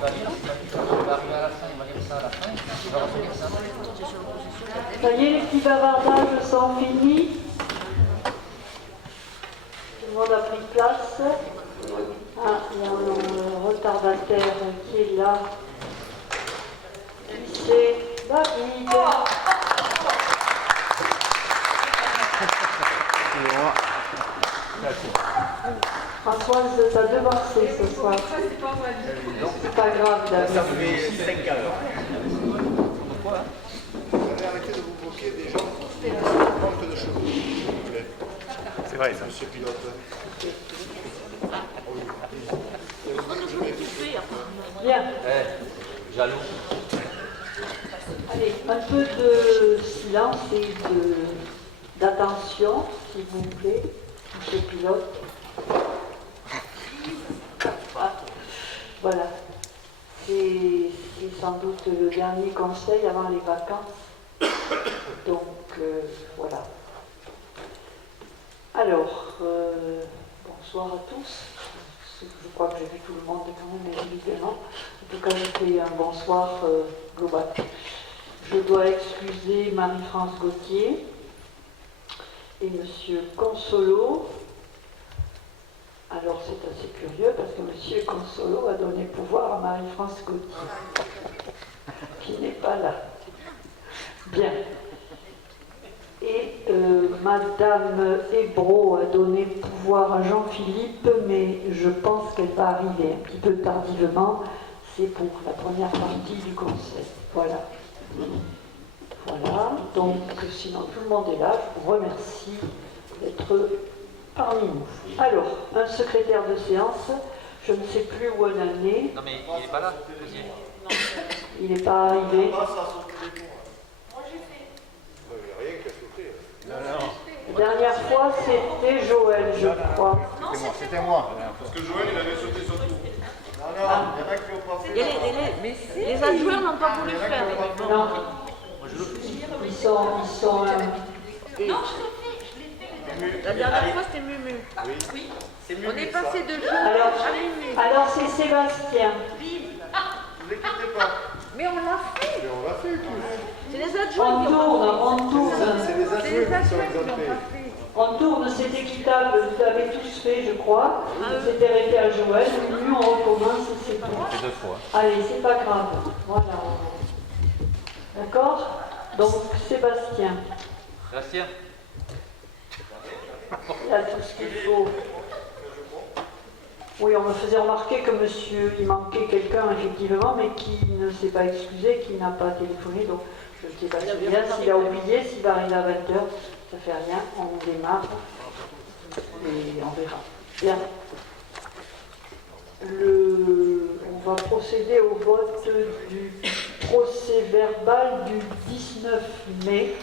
va lire, il va arriver à la fin, il va lire ça à la fin, il va retenir ça. Ça y est, les petits bavardages sont finis. Tout le monde a pris place. Ah, il y a un retardataire qui est là. C'est David. Françoise, t'as devancé ce soir. C'est pas grave, David. Ça fait 5 ans. Pourquoi? Vous allez arrêter de vous moquer des gens qui manquent de cheveux, s'il vous plaît. C'est vrai ça. Monsieur Pilote. Bien. Jaloux. Allez, un peu de silence et d'attention, s'il vous plaît, monsieur Pilote. Ah, voilà. C'est sans doute le dernier conseil avant les vacances. Donc, voilà. Alors, bonsoir à tous. Je crois que j'ai vu tout le monde quand même, évidemment. En tout cas, je fais un bonsoir global. Je dois excuser Marie-France Gauthier et Monsieur Consolo. Alors c'est assez curieux parce que Monsieur Consolo a donné pouvoir à Marie-France Gauthier, qui n'est pas là. Bien. Et Madame Hébro a donné pouvoir à Jean-Philippe, mais je pense qu'elle va arriver un petit peu tardivement. C'est pour la première partie du conseil. Voilà. Voilà. Donc, sinon tout le monde est là. Je vous remercie d'être parmi nous. Alors, un secrétaire de séance, je ne sais plus où on en est. Non mais il n'est pas là. Il n'est pas arrivé. La dernière fois, c'était Joël, je crois. C'était moi. Parce que Joël, il avait sauté sur tout. Non, il y en a qui ont pas fait. Les adjoints n'ont pas voulu faire. Non. Ils sont Non, je l'ai fait. La dernière fois, c'était Mumu. Oui. On est passé de jour Alors, à Mumu. alors c'est Sébastien. Ne vous inquiétez pas. Mais on l'a fait. Mais on l'a fait tous. C'est les adjoints qui ont On tourne. C'est les C'est les adjoints qui sont adjoints qui l'ont exemptés. pas fait. On tourne, c'est équitable, vous l'avez tous fait, je crois. C'était arrêté à Joël. Nous, on recommence, c'est tout. C'est 2 fois. Allez, c'est pas grave. Voilà. D'accord? Donc, Sébastien, Sébastien. il a tout ce qu'il faut. Oui, on me faisait remarquer que monsieur, il manquait quelqu'un, effectivement, mais qui ne s'est pas excusé, qui n'a pas téléphoné. Donc, je ne sais pas si bien, s'il a oublié, s'il va arriver à 20h, ça fait rien, on démarre et on verra. Bien. On va procéder au vote du procès verbal du 19 mai.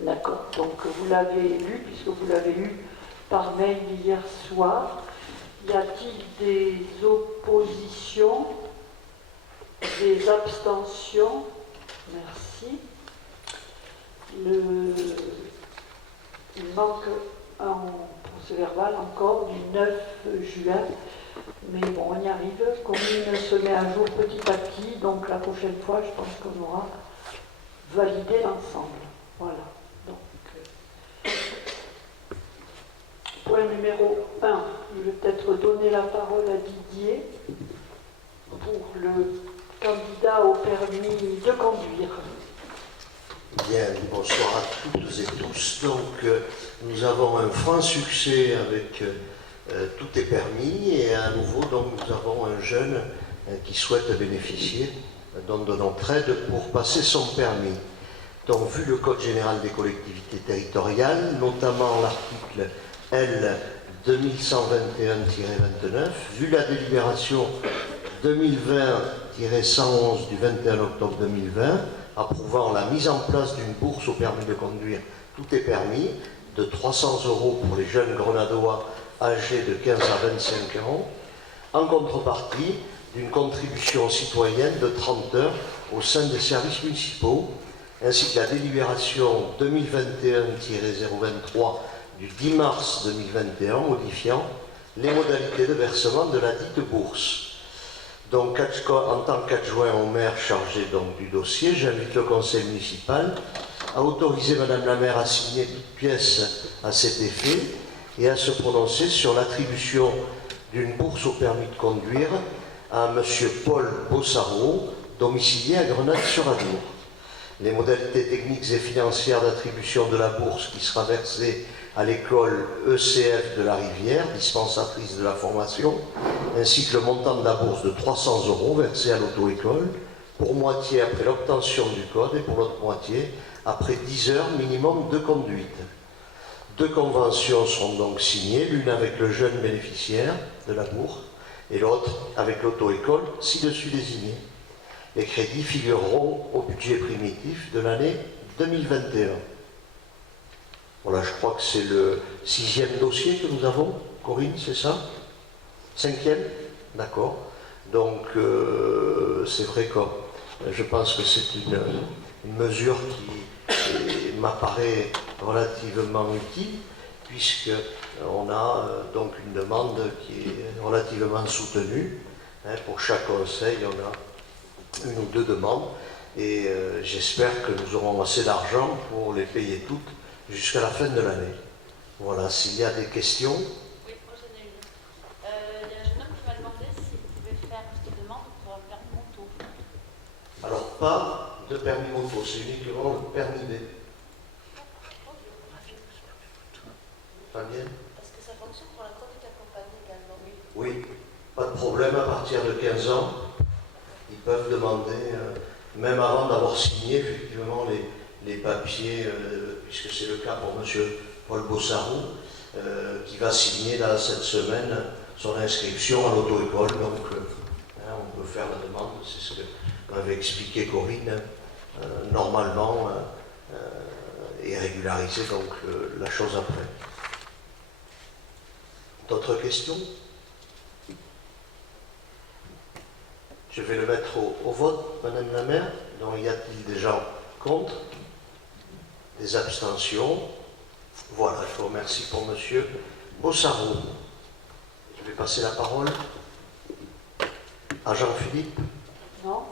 D'accord, donc vous l'avez lu, puisque vous l'avez lu par mail hier soir. Y a-t-il des oppositions, des abstentions? Merci. Il manque un procès verbal encore du 9 juin, mais bon, on y arrive. Commune se met à jour petit à petit, donc la prochaine fois, je pense qu'on aura validé l'ensemble. Voilà. Donc, point numéro 1, je vais peut-être donner la parole à Didier pour le candidat au permis de conduire. Bien, bonsoir à toutes et tous. Donc, nous avons un franc succès avec tout est permis et à nouveau, donc, nous avons un jeune qui souhaite bénéficier donc, de notre aide pour passer son permis. Donc, vu le Code général des collectivités territoriales, notamment l'article L 2121-29, vu la délibération 2020-111 du 21 octobre 2020, approuvant la mise en place d'une bourse au permis de conduire tout est permis de 300 € pour les jeunes grenadois âgés de 15 à 25 ans, en contrepartie d'une contribution citoyenne de 30 heures au sein des services municipaux, ainsi que la délibération 2021-023 du 10 mars 2021 modifiant les modalités de versement de la dite bourse. Donc, en tant qu'adjoint au maire chargé donc, du dossier, j'invite le conseil municipal à autoriser Madame la maire à signer toute pièce à cet effet et à se prononcer sur l'attribution d'une bourse au permis de conduire à M. Paul Bossaro, domicilié à Grenade-sur-Adour. Les modalités techniques et financières d'attribution de la bourse qui sera versée à l'école ECF de la Rivière, dispensatrice de la formation, ainsi que le montant de la bourse de 300 € versé à l'auto-école, pour moitié après l'obtention du code et pour l'autre moitié après 10 heures minimum de conduite. 2 conventions seront donc signées, l'une avec le jeune bénéficiaire de la bourse et l'autre avec l'auto-école ci-dessus désignée. Les crédits figureront au budget primitif de l'année 2021. Voilà, je crois que c'est le 6e dossier que nous avons. Corinne, c'est ça? 5e? D'accord. Donc, c'est vrai que je pense que c'est une mesure qui m'apparaît relativement utile, puisqu'on a donc une demande qui est relativement soutenue. Pour chaque conseil, on a 1 ou 2 demandes, et j'espère que nous aurons assez d'argent pour les payer toutes jusqu'à la fin de l'année. Voilà, s'il y a des questions. Oui, moi j'en ai une. Il y a un jeune homme qui m'a demandé s'il pouvait faire cette demande pour un permis moto. Alors, pas de permis moto, c'est uniquement le permis B. Fabien? Parce que ça fonctionne pour la conduite accompagnée également. Oui, pas de problème, à partir de 15 ans, ils peuvent demander, même avant d'avoir signé effectivement les papiers, puisque c'est le cas pour M. Paul Bossaro, qui va signer là, cette semaine son inscription à l'auto-école. Donc, on peut faire la demande, c'est ce que m'avait expliqué Corinne, normalement, et régulariser donc la chose après. D'autres questions? Je vais le mettre au vote, Madame la maire. Donc, y a-t-il des gens contre? Des abstentions? Voilà, je vous remercie pour M. Bossaro. Je vais passer la parole à Jean-Philippe. Non?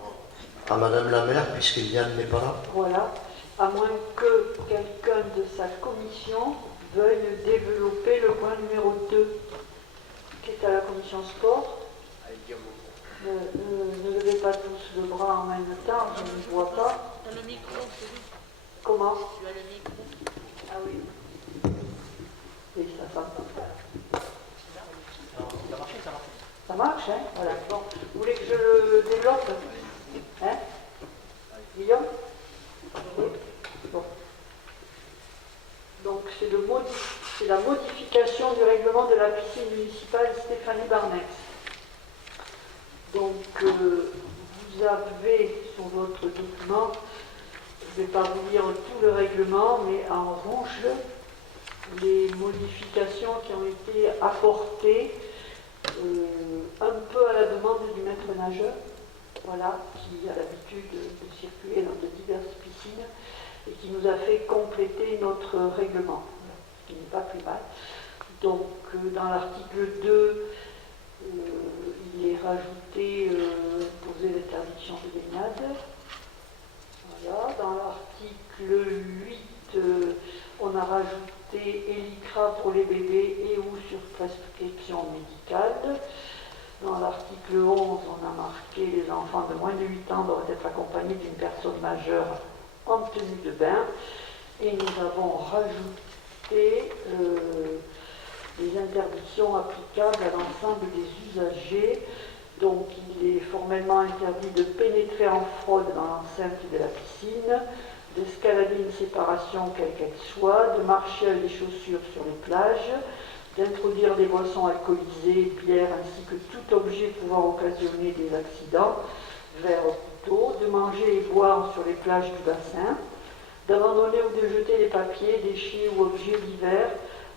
À Madame la maire, puisque Yann n'est pas là. Voilà. À moins que quelqu'un de sa commission veuille développer le point numéro 2, qui est à la commission sport. Ne levez pas tous le bras en même temps, je ne vois pas. Tu as le micro, Philippe. Comment? Tu as le micro. Ah oui. Oui, ça s'entend. Ça marche, ça marche. Ça marche, hein? Voilà. Bon, vous voulez que je le développe? Hein? Guillaume? Oui. Bon. Donc, c'est la modification du règlement de la piscine municipale Stéphanie Barnex. Donc, vous avez sur votre document, je ne vais pas vous lire tout le règlement, mais en rouge, les modifications qui ont été apportées un peu à la demande du maître nageur, voilà, qui a l'habitude de circuler dans de diverses piscines et qui nous a fait compléter notre règlement, ce qui n'est pas plus mal. Donc, dans l'article 2, il est rajouté poser l'interdiction de baignade. Voilà. Dans l'article 8, on a rajouté ELICRA pour les bébés et ou sur prescription médicale. Dans l'article 11, on a marqué les enfants de moins de 8 ans doivent être accompagnés d'une personne majeure en tenue de bain. Et nous avons rajouté les interdictions applicables à l'ensemble des usagers. Donc, il est formellement interdit de pénétrer en fraude dans l'enceinte de la piscine, d'escalader une séparation quelle qu'elle soit, de marcher avec des chaussures sur les plages, d'introduire des boissons alcoolisées, bières, ainsi que tout objet pouvant occasionner des accidents, verre au couteau, de manger et boire sur les plages du bassin, d'abandonner ou de jeter les papiers, déchets ou objets divers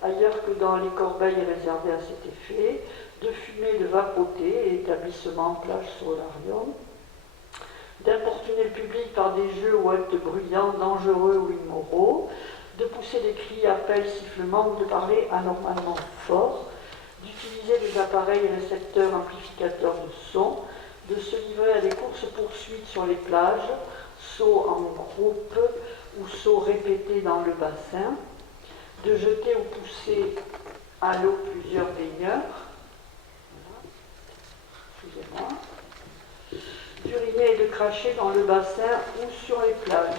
ailleurs que dans les corbeilles réservées à cet effet, de fumer, de vapoter, établissement, plage, solarium, d'importuner le public par des jeux ou actes bruyants, dangereux ou immoraux, de pousser des cris, appels, sifflements ou de parler anormalement fort, d'utiliser des appareils récepteurs amplificateurs de son, de se livrer à des courses-poursuites sur les plages, sauts en groupe ou sauts répétés dans le bassin, de jeter ou pousser à l'eau plusieurs baigneurs, excusez-moi, d'uriner et de cracher dans le bassin ou sur les plages.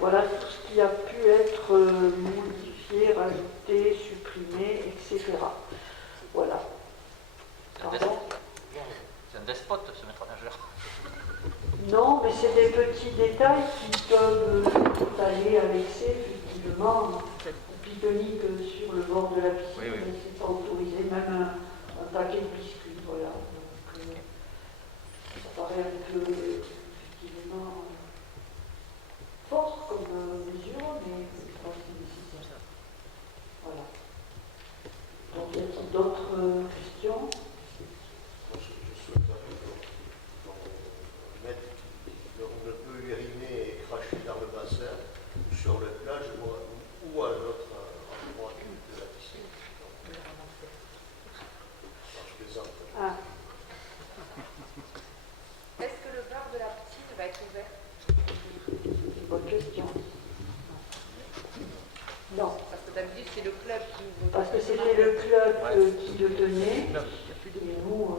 Voilà tout ce qui a pu être modifié, rajouté, supprimé, etc. Voilà. Pardon ? C'est un despote, ce maître nageur. Non, mais c'est des petits détails qui peuvent aller à l'excès, effectivement. On pique-nique sur le bord de la piscine, Oui, oui. mais c'est pas autorisé, même un paquet de biscuits, voilà. Donc, ça paraît un peu, effectivement, fort comme mesure, mais je pense que c'est nécessaire. Voilà. Donc, y a-t-il d'autres questions ? Moi, je souhaiterais qu'on mette, on ne peut uriner et cracher dans le bassin, sur le plage ou à l'autre endroit de la piscine. Je plaisante. Ah, Est-ce que le bar de la piscine va être ouvert? c'est une bonne question. Non. Parce que d'habitude, c'est le club qui ouvre. Parce que c'était le club qui le tenait, et nous...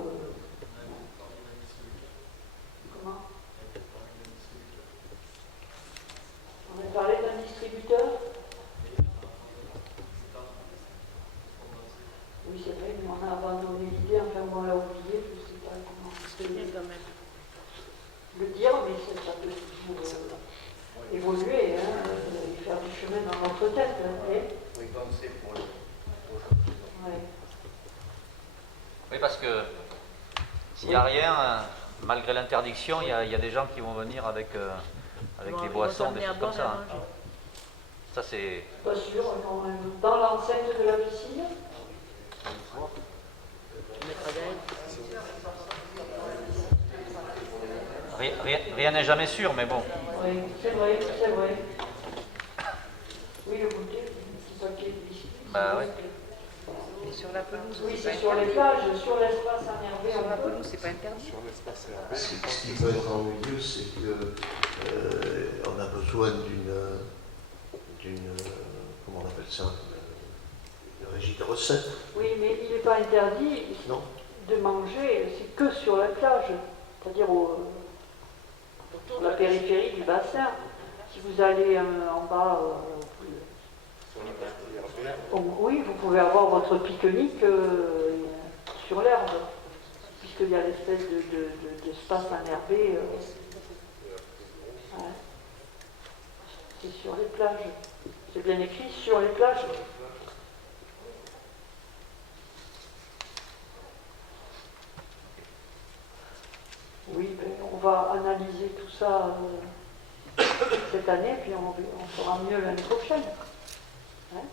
comment ? On a parlé d'un distributeur ? Oui, c'est vrai, mais on a abandonné l'idée, enfin on l'a oublié, je ne sais pas comment le dire, mais ça peut toujours évoluer, et faire du chemin dans notre tête. Oui, penser pour le. Ouais. Oui, parce que s'il n'y a rien, malgré l'interdiction, il y a des gens qui vont venir avec des boissons, des choses comme ça. Hein. Ça, c'est... Pas sûr, quand même. Dans l'enceinte de la piscine. Rien n'est jamais sûr, mais bon. Oui, c'est vrai, c'est vrai. Oui, le goûter, un petit paquet de biscuits. Bah oui. Et sur la pelouse, Oui, c'est c'est pas sur les interdit. plages, sur l'espace enherbé. Sur la pelouse, c'est pas interdit. Ce qui peut être ennuyeux, c'est qu'on a besoin d'une comment on appelle ça, une régie de recettes. Oui, mais il n'est pas interdit Non. de manger, c'est que sur la plage, c'est-à-dire sur la périphérie du bassin. Si vous allez en bas, oui, vous pouvez avoir votre pique-nique sur l'herbe, puisqu'il y a l'espèce d'espace enherbé. Ouais. C'est sur les plages. C'est bien écrit sur les plages. Oui, ben, on va analyser tout ça cette année, puis on fera mieux l'année prochaine. Hein?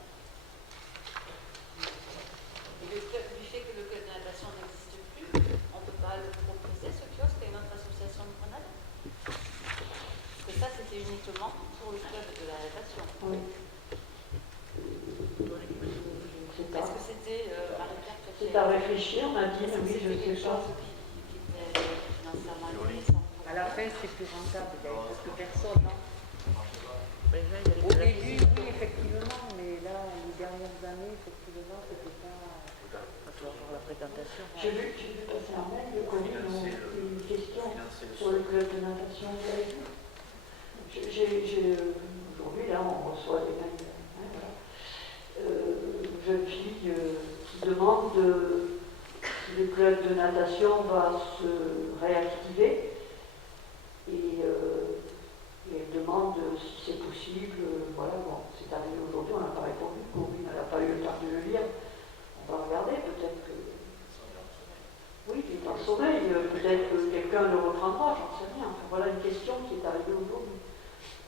Du fait que le club de natation n'existe plus, on ne peut pas le proposer, ce kiosque, à une autre association de Grenade? Parce que ça, c'était uniquement pour le club de la natation. Oui. Est-ce que c'était Marie-Pierre qui C'est à réfléchir, Nadine, oui, je quelque sais pas. chose qui était financièrement intéressant? À la fin, c'est plus rentable, il y a presque personne. Non, au début, oui, effectivement, mais là, les dernières années, effectivement, c'était pas. La fréquentation. J'ai vu passer un mail de Colline, une question sur le club de natation. Aujourd'hui, là, on reçoit des mails. Une jeune fille qui demande si le club de natation va se réactiver et elle demande si c'est possible. Voilà, bon, c'est arrivé aujourd'hui, on n'a pas répondu. Corinne n'a pas eu le temps de le lire. On va regarder, peut-être que. Oui, il est en sommeil, peut-être que quelqu'un le reprendra, j'en sais rien. Enfin, voilà une question qui est arrivée aujourd'hui,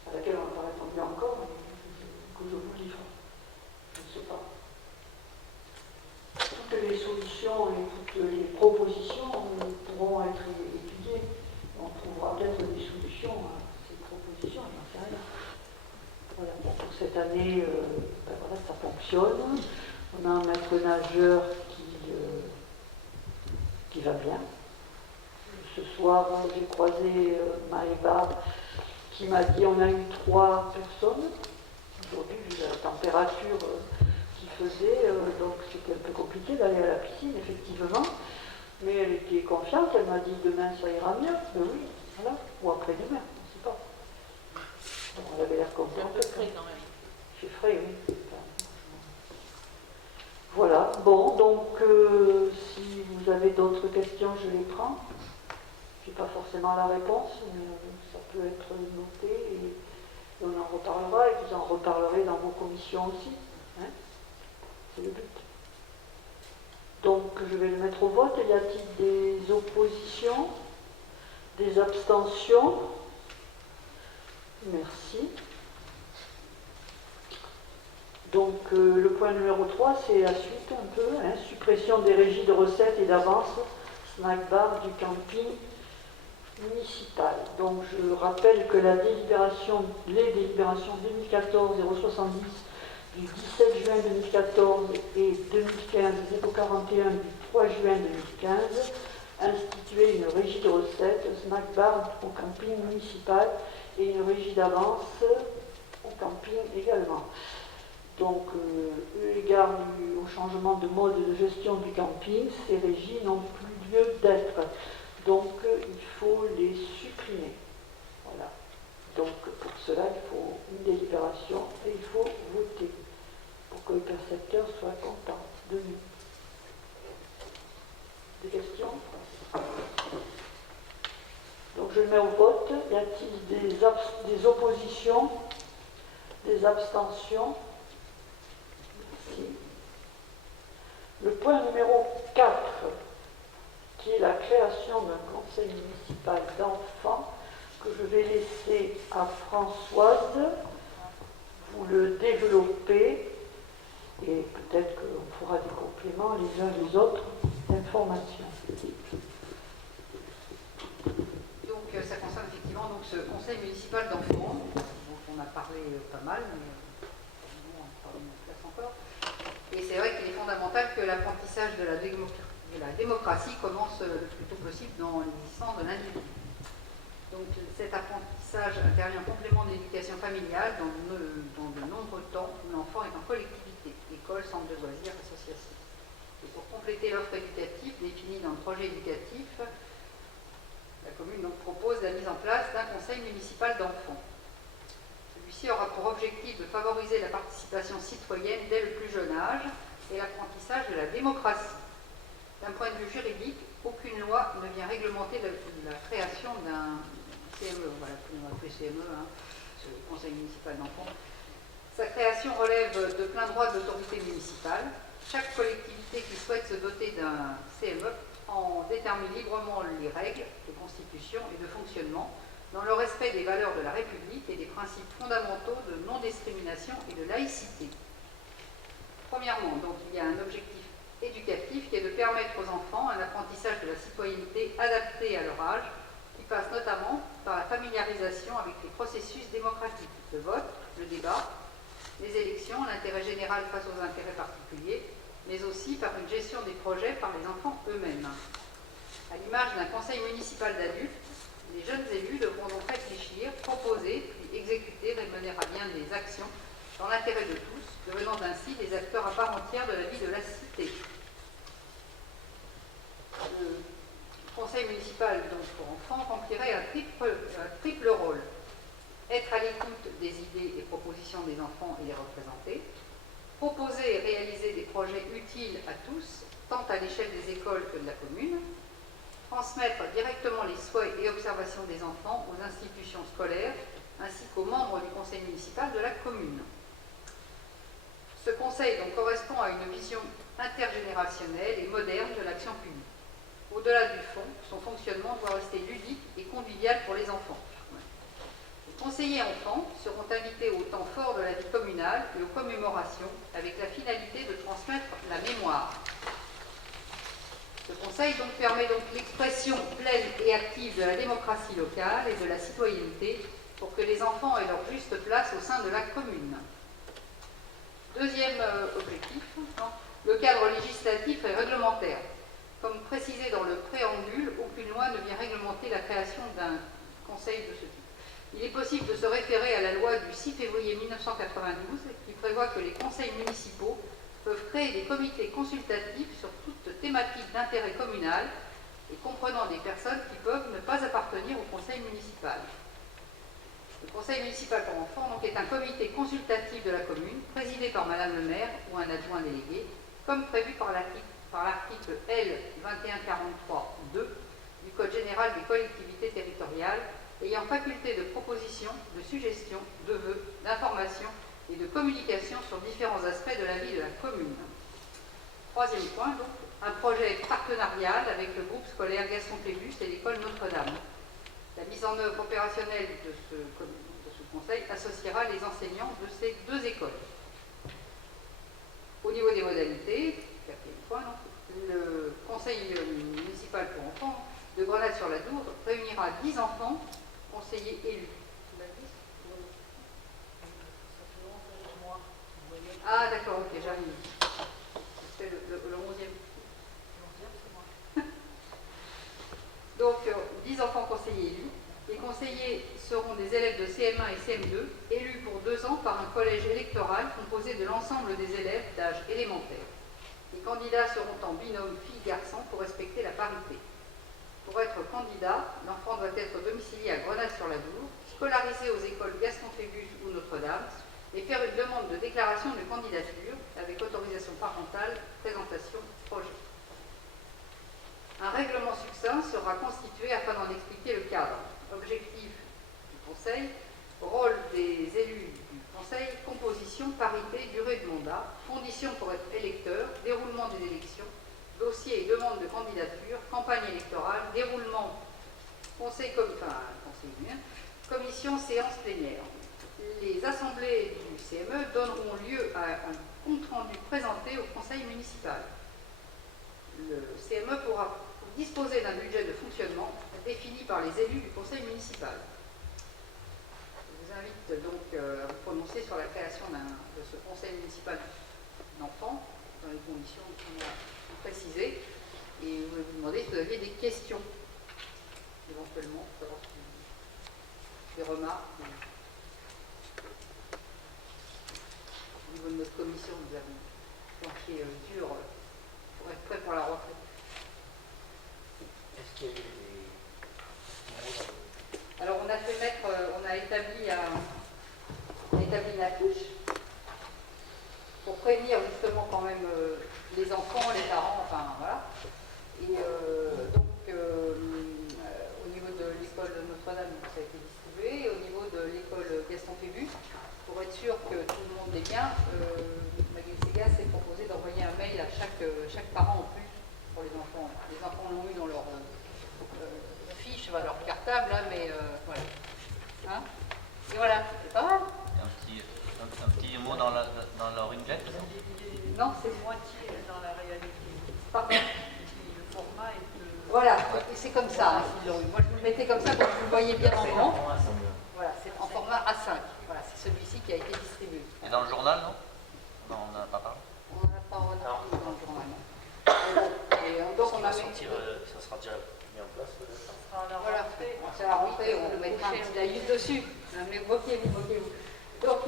à laquelle on n'a pas répondu encore, et que je vous livre. Je ne sais pas. Toutes les solutions et toutes les propositions pourront être étudiées. On trouvera peut-être des solutions à ces propositions, j'en sais rien. Voilà, pour cette année, ben voilà, ça fonctionne. On qui va bien. Ce soir, j'ai croisé Maëva qui m'a dit on a eu 3 personnes. Aujourd'hui, vu la température qu'il faisait, donc c'était un peu compliqué d'aller à la piscine, effectivement. Mais elle était confiante, elle m'a dit demain ça ira mieux. Ben oui, voilà. Ou après-demain, on ne sait pas. Donc, elle avait l'air contente. C'est un peu frais quand même. C'est frais, oui. Voilà, bon, donc si vous avez d'autres questions, je les prends. Je n'ai pas forcément la réponse, mais ça peut être noté et on en reparlera et vous en reparlerez dans vos commissions aussi. Hein, c'est le but. Donc je vais le mettre au vote. Y a-t-il des oppositions? Des abstentions? Merci. Donc le point numéro 3, c'est la suite un peu, hein, suppression des régies de recettes et d'avance, snack bar du camping municipal. Donc je rappelle que les délibérations 2014-070 du 17 juin 2014 et 2015-041 du 3 juin 2015 instituaient une régie de recettes, snack bar au camping municipal et une régie d'avance au camping également. Donc, eu égard au changement de mode de gestion du camping, ces régies n'ont plus lieu d'être. Donc, il faut les supprimer. Voilà. Donc, pour cela, il faut une délibération et il faut voter pour que le percepteur soit content de nous. Des questions? Donc, je le mets au vote. Y a-t-il des oppositions? Des abstentions? Le point numéro 4, qui est la création d'un conseil municipal d'enfants, que je vais laisser à Françoise, vous le développer, et peut-être qu'on fera des compléments les uns les autres d'informations. Donc ça concerne effectivement donc, ce conseil municipal d'enfants, dont on a parlé pas mal, mais on en parle une place encore. Et c'est vrai qu'il est fondamental que l'apprentissage de la démocratie commence le plus tôt possible dans l'existence de l'individu. Donc cet apprentissage intervient en complément de l'éducation familiale dans de nombreux temps où l'enfant est en collectivité, école, centre de loisirs, association. Et pour compléter l'offre éducative définie dans le projet éducatif, la commune donc propose la mise en place d'un conseil municipal d'enfants. Celui-ci aura pour objectif de favoriser la participation citoyenne dès le plus jeune âge et l'apprentissage de la démocratie. D'un point de vue juridique, aucune loi ne vient réglementer la création d'un CME, voilà, on va appeler CME, hein, ce conseil municipal d'enfants. Sa création relève de plein droit de l'autorité municipale. Chaque collectivité qui souhaite se doter d'un CME en détermine librement les règles de constitution et de fonctionnement dans le respect des valeurs de la République et des principes fondamentaux de non-discrimination et de laïcité. Premièrement, donc, il y a un objectif éducatif qui est de permettre aux enfants un apprentissage de la citoyenneté adapté à leur âge, qui passe notamment par la familiarisation avec les processus démocratiques, le vote, le débat, les élections, l'intérêt général face aux intérêts particuliers, mais aussi par une gestion des projets par les enfants eux-mêmes. À l'image d'un conseil municipal d'adultes, les jeunes élus devront donc réfléchir, proposer, puis exécuter et mener à bien des actions dans l'intérêt de tous, devenant ainsi des acteurs à part entière de la vie de la cité. Le conseil municipal donc, pour enfants remplirait un triple rôle. Être à l'écoute des idées et propositions des enfants et les représenter, proposer et réaliser des projets utiles à tous, tant à l'échelle des écoles que de la commune, transmettre directement les souhaits et observations des enfants aux institutions scolaires ainsi qu'aux membres du conseil municipal de la commune. Ce conseil donc, correspond à une vision intergénérationnelle et moderne de l'action publique. Au-delà du fond, son fonctionnement doit rester ludique et convivial pour les enfants. Les conseillers enfants seront invités au temps fort de la vie communale et aux commémorations avec la finalité de transmettre la mémoire. Ce conseil donc permet donc l'expression pleine et active de la démocratie locale et de la citoyenneté pour que les enfants aient leur juste place au sein de la commune. Deuxième objectif, le cadre législatif et réglementaire. Comme précisé dans le possible de se référer à la loi du 6 février 1992 qui prévoit que les conseils municipaux peuvent créer des comités consultatifs sur toute thématique d'intérêt communal et comprenant des personnes qui peuvent ne pas appartenir au conseil municipal. Le conseil municipal pour enfants donc, est un comité consultatif de la commune, présidé par Madame le maire ou un adjoint délégué, comme prévu par l'article L. 2143-2 du Code général des collectivités territoriales, ayant faculté de proposition, de suggestion, de vœux, d'information et de communication sur différents aspects de la vie de la commune. Troisième point, donc, un projet partenarial avec le groupe scolaire Gaston Phébus et l'école Notre-Dame. La mise en œuvre opérationnelle de ce conseil associera les enseignants de ces deux écoles. Au niveau des modalités, quatrième point, le conseil municipal pour enfants de Grenade-sur-la-Dour réunira 10 enfants conseillers élus. Ah d'accord, ok, j'arrive. C'est le 11e. Donc, 10 enfants conseillers élus. Les conseillers seront des élèves de CM1 et CM2, élus pour 2 ans par un collège électoral composé de l'ensemble des élèves d'âge élémentaire. Les candidats seront en binôme filles-garçons pour respecter la parité. Pour être candidat, l'enfant doit être domicilié à Grenade-sur-la-Dour, scolarisé aux écoles Gaston Phébus ou Notre-Dame, et faire une demande de déclaration de candidature avec autorisation parentale, présentation projet. Un règlement succinct sera constitué afin d'en expliquer le cadre. Objectif du Conseil, rôle des élus du Conseil, composition, parité, durée de mandat, conditions pour être électeur, déroulement des élections, dossier et demande de candidature, campagne électorale, déroulement, commission, séance plénière. Les assemblées du CME donneront lieu à un compte-rendu présenté au Conseil municipal. Le CME pourra disposer d'un budget de fonctionnement défini par les élus du Conseil municipal. Je vous invite donc à vous prononcer sur la création de ce Conseil municipal d'enfants dans les conditions qu'on a précisées. Et je vais vous demander si vous avez des questions, éventuellement, des remarques. Au niveau de notre commission, nous avons planché dur pour être prêts pour la rentrée. Est-ce qu'il y a eu des... Alors on a fait mettre, on a établi une affiche pour prévenir justement quand même les enfants, les parents, enfin voilà. Et donc au niveau de l'école Notre-Dame, ça a été distribué, et au niveau de l'école Gaston Phébus, pour être sûr que tout le monde est bien, Magali Segas s'est proposé d'envoyer un mail à chaque parent en plus pour les enfants. Les enfants l'ont eu dans leur fiche, leur cartable, là, mais voilà. Hein, et voilà, c'est pas mal. Un petit mot dans leur ringlet. Non, c'est moitié dans la réalité. Pardon. Le format est de... Voilà, c'est comme ça. Hein, moi, je vous le mettais comme ça pour que vous le voyez bien en grand. Voilà, c'est en format A5. Voilà, c'est celui-ci qui a été distribué. Et dans le journal, non? Non, on n'en a pas parlé. On n'en a pas dans le journal. Et donc, on a mis... Ça sera déjà mis en place. Voilà, c'est la rentrée, on nous mettra un petit laïus dessus. Mais moquez-vous. Donc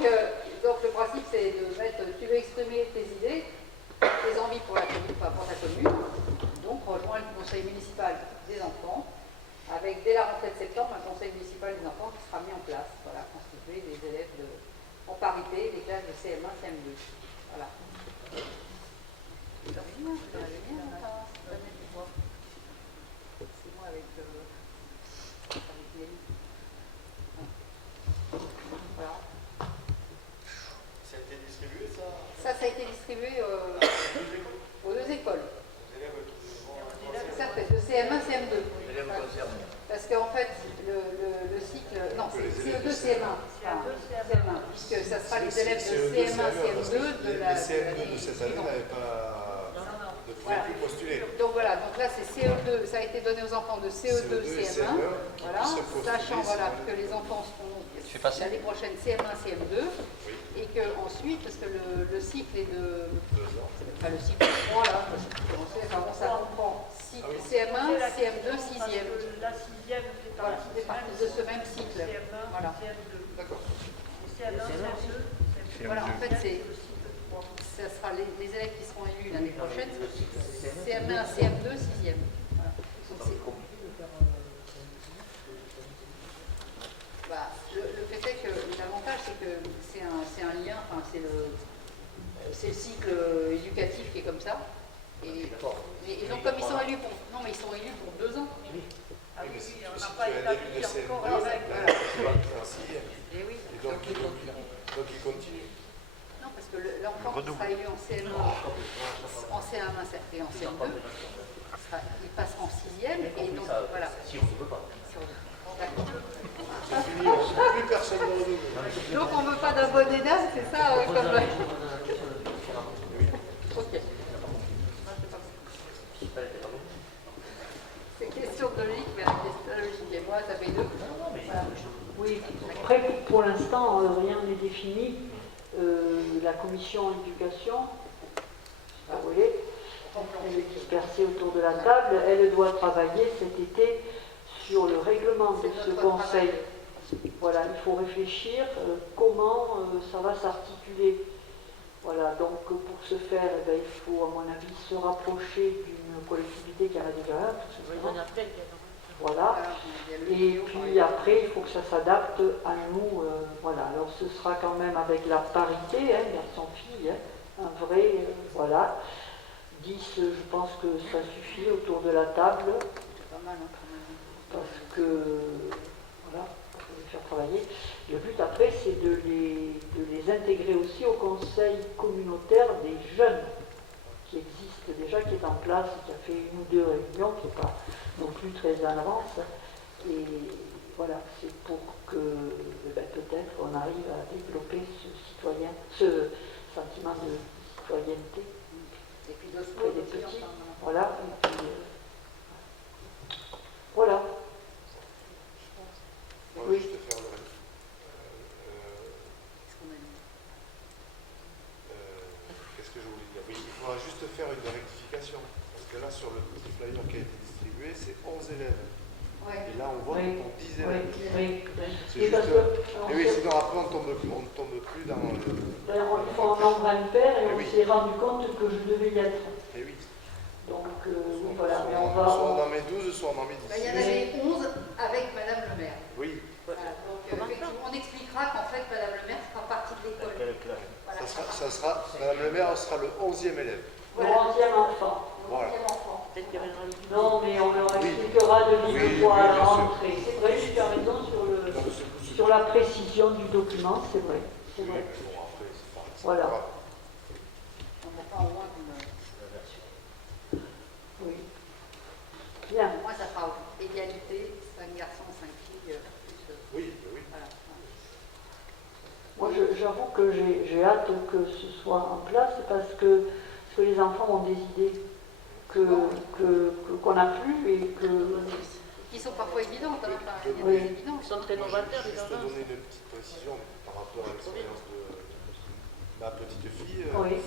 le principe, c'est de mettre, tu veux exprimer tes idées, tes envies pour la commune, enfin pour ta commune. Donc rejoins le conseil municipal des enfants, avec dès la rentrée de septembre, un conseil municipal des enfants qui sera mis en place, voilà, constitué des élèves en parité, des classes de CM1, CM2. Voilà. C'est moi avec Lélie. Voilà. Ça a été distribué, ça? Ça a été distribué aux deux écoles. Ça fait de CM1, CM2. Parce qu'en fait, le cycle... Non, c'est CE2, CM1. CM1. Puisque ça sera les élèves de CM1, CM2 de la... Les CM2 de cette année n'avaient pas... ne pouvaient plus postuler. Donc voilà, donc là c'est CE2, ça a été donné aux enfants de CE2, CM1. Voilà, sachant voilà, que les enfants seront l'année prochaine CM1, CM2. Et que ensuite, parce que le cycle est de... Enfin, le cycle de 3 là, ça comprend CM1, CM2, 6e. La 6e fait Voilà, fait partie de ce même cycle. CM1, Voilà. CM2. D'accord. CM1, CM2. Voilà, en fait, ça sera les élèves qui seront élus l'année prochaine, CM1, CM2, 6e. Voilà. Donc, le fait est que l'avantage, c'est que c'est un lien, enfin, c'est le cycle éducatif qui est comme ça. Et donc, comme ils sont élus pour, non, mais ils sont élus pour 2 ans. Ah oui, on n'a Tu pas es un élu de établi encore CM2, avec. un sixième. Et oui. Et donc il continue. Non, parce que l'enfant qui sera élu en CM1, en CM1 et en CM2, il passera en 6e. Et donc, voilà. Si on ne veut pas. D'accord. C'est fini, plus personne ne renouvelle. Donc, on ne veut pas d'un bon d'âge, c'est ça comme... Ok. C'est question de logique, mais la question de logique. Et moi, ça fait 2. Voilà. Oui, après, pour l'instant, rien n'est défini. La commission éducation, vous voyez, elle est dispersée autour de la table. Elle doit travailler cet été sur le règlement de ce conseil. Voilà, il faut réfléchir comment ça va s'articuler. Voilà, donc pour ce faire, eh bien, il faut, à mon avis, se rapprocher d'une collectivité qui en a déjà un, tout simplement. Voilà. Et puis après, il faut que ça s'adapte à nous. Voilà. Alors ce sera quand même avec la parité, hein, garçon-fille, hein, un vrai, voilà. 10, je pense que ça suffit autour de la table. C'est pas mal, hein, quand même. Parce que, voilà, il faut les faire travailler. Le but après, c'est de les intégrer aussi au conseil communautaire des jeunes qui existe déjà, qui est en place, qui a fait 1 ou 2 réunions, qui n'est pas non plus très en avance. Et voilà, c'est pour que peut-être on arrive à développer ce sentiment de citoyenneté. Et puis de auprès des petits. Voilà. Et puis, voilà. Moi, Oui. juste faire qu'est-ce que je voulais dire? Oui, il faudra juste faire une rectification. Parce que là, sur le petit flyer qui a été distribué, c'est 11 élèves. Ouais. Et là, on vote pour 10 élèves. Oui. C'est juste... Et oui, sinon après, on ne tombe plus dans... Il faut en nombre impair et on s'est rendu compte que je devais y être. Et oui. Donc, oui, voilà. Mais on va... Soit on en met 12, soit on en met 10. Il y en avait 11 avec Madame le maire. Oui. Voilà, donc effectivement, on expliquera qu'en fait, Madame le maire fera partie de l'école. Voilà. Ça sera, Madame le maire sera le 11e élève. Le 11e enfant. Voilà. Non, mais on leur expliquera de vive voix à la rentrée. C'est vrai, tu as raison sur la précision du document, c'est vrai. C'est vrai. Voilà. On n'a pas au moins une... Oui. Bien. Au moins, ça fera égalité, 5 garçons, 5 filles. Oui. Voilà. Moi, j'avoue que j'ai hâte que ce soit en place parce que les enfants ont des idées qu'on n'a plus et que... Qui sont parfois évidentes. Hein, enfin, il y a Oui. des évidences. Ils sont très novateurs, les Juste enfants. donner une petite précision par rapport à l'expérience de ma petite fille. Oui.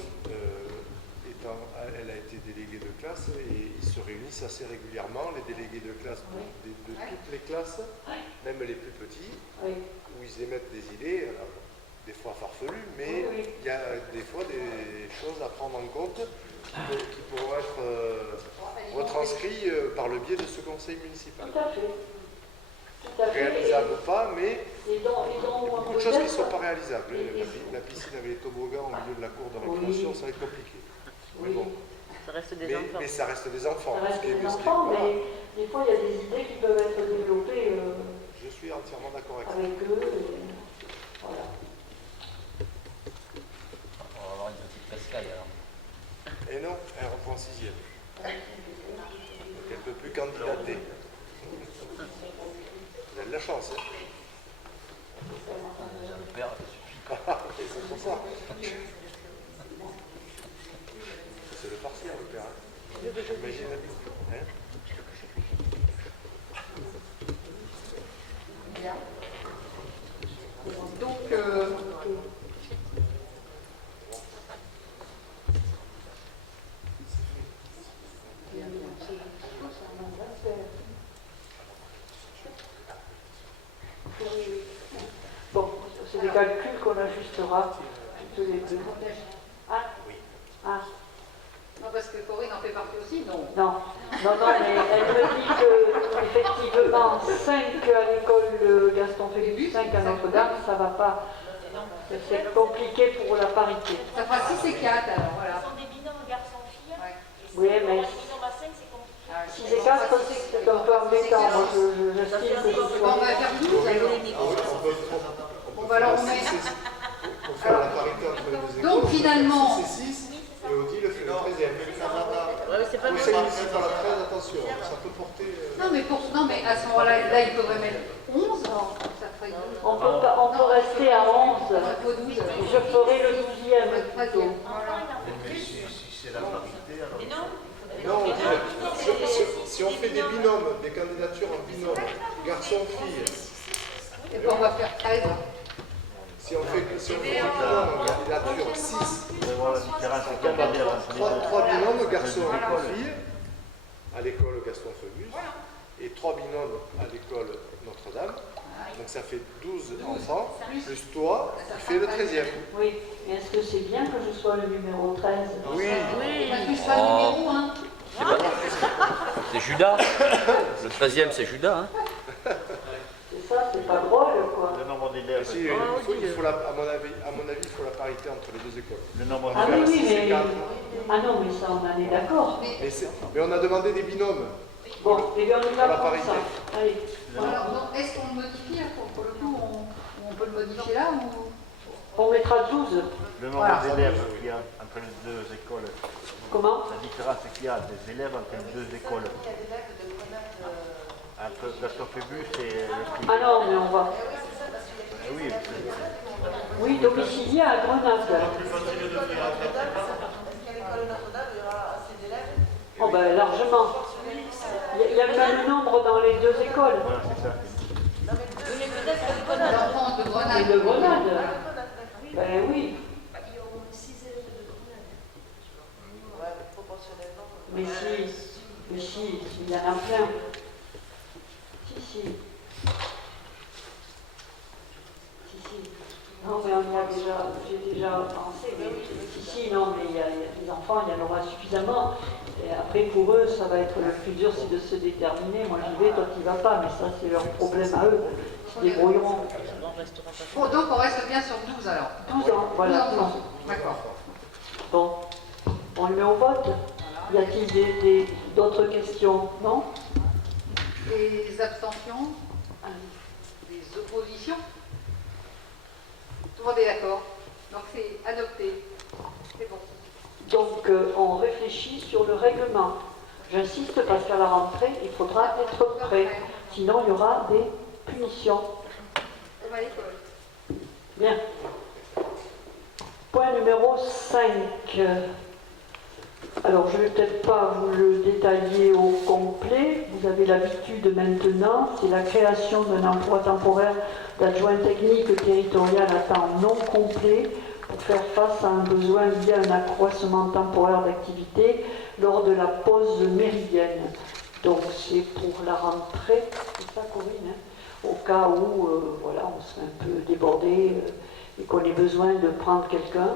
Elle a été déléguée de classe et ils se réunissent assez régulièrement, les délégués de classe de toutes les classes, même les plus petits, où ils émettent des idées, alors, des fois farfelues, mais il y a des fois des choses à prendre en compte qui pourront être retranscrites par le biais de ce conseil municipal. Tout à fait. Tout à fait. Réalisables ou pas, mais il y a beaucoup de choses qui ne sont pas réalisables. La piscine avec les toboggans au milieu de la cour de récréation, ça va être compliqué. Mais bon. Ça reste des enfants. Mais ça reste des enfants. Ça reste des enfants, mais des fois il y a des idées qui peuvent être développées je suis entièrement d'accord avec ça. avec eux. Voilà. On va avoir une petite pescaille alors. Et non, elle reprend en 6e. Donc elle ne peut plus candidater. Elle a de la chance. Hein. Le père, ça suffit. C'est pour ça. C'est le partiel, le père. Hein. Imagine. Hein. Bien. Donc, calcul qu'on ajustera toutes les deux. Ah. Ah. Non, parce que Corinne en fait partie aussi, non. Non, mais elle me dit que effectivement 5 à l'école Gaston Phébus, 5 à Notre-Dame, ça va pas. C'est compliqué pour la parité. Ça fera 6 et 4 alors, voilà. Ce sont des binômes garçons-filles. Oui, mais Les binômes à 5, c'est compliqué. 6 et 4, c'est un peu embêtant. Moi, j'estime que ce Bon, on va soit... faire 12 alors. Bon, bah alors on met. Pour faire la parité entre les deux écoles, Donc finalement. 6 et 6, et Odile fait le 13e. c'est pas Vous savez ici par la 13, attention, ça peut porter... Non, mais à ce moment-là, il faudrait mettre 11. Ça ferait 12. On peut rester à 11. Il faut 12. Je ferai le 12e plutôt. Mais si c'est la parité, alors... Mais non. Non, si on fait des binômes, des candidatures en binôme, garçon-fille, Et puis on va faire 13. si on fait binôme en candidature 6, Voilà la différence, c'est qu'il y a derrière entre les deux. 3 binômes, garçon et fille, à l'école Gaston Phébus, et 3 binômes à l'école Notre-Dame. Donc ça fait 12 enfants, plus toi, qui fait le 13e. Oui, mais est-ce que c'est bien que je sois le numéro 13? Oui. Parce que c'est pas le numéro 1. C'est Judas. Le 13e, c'est Judas. Hein. C'est ça, c'est pas drôle, quoi. Le nombre d'élèves. Si, il faut à mon avis, il faut la parité entre les deux écoles. Le nombre Ah oui, d'élèves. oui, c'est mais... quatre. Ah non, mais ça, on en est d'accord. Mais on a demandé des binômes. Bon, et bien on y va la pour parité. ça. Allez. Alors, donc, est-ce qu'on le modifie là, pour le coup, on peut le modifier là ou... On mettra 12. Le nombre Voilà. d'élèves qu'il y a entre les deux écoles. Comment? La différence qu'il y a des élèves entre les deux écoles. Entre Gaston Phébus et le privé. Ah non, mais on va... Oui, Oui, domicilié à Grenade. Oh ben largement. Il y a le même nombre dans les deux écoles. voilà, c'est ça. L'enfant de Et Grenade. de Grenade. Ben oui. Mais si, il y en a plein. Si. Non, mais j'ai déjà pensé. Mais non, mais il y a des enfants, il y en aura suffisamment. Et après, pour eux, ça va être le plus dur, c'est de se déterminer. Moi, j'y vais, toi, tu vas pas. Mais ça, c'est leur problème à eux. Ils se débrouilleront. Bon, donc on reste bien sur 12 alors. 12 ans, voilà. 12 enfants. D'accord. Bon, on le met au vote. Y a-t-il d'autres questions? Non? Des abstentions? Des oppositions? Tout le monde est d'accord. Donc c'est adopté. C'est bon. Donc, on réfléchit sur le règlement. J'insiste parce qu'à la rentrée, il faudra être prêt. Sinon, il y aura des punitions. Comme à l'école. Bien. Point numéro 5. Alors, je ne vais peut-être pas vous le détailler au complet. Vous avez l'habitude maintenant. C'est la création d'un emploi temporaire d'adjoint technique territorial à temps non complet pour faire face à un besoin lié à un accroissement temporaire d'activité lors de la pause méridienne. Donc, c'est pour la rentrée. C'est ça, Corinne, hein, au cas où voilà, on serait un peu débordé et qu'on ait besoin de prendre quelqu'un.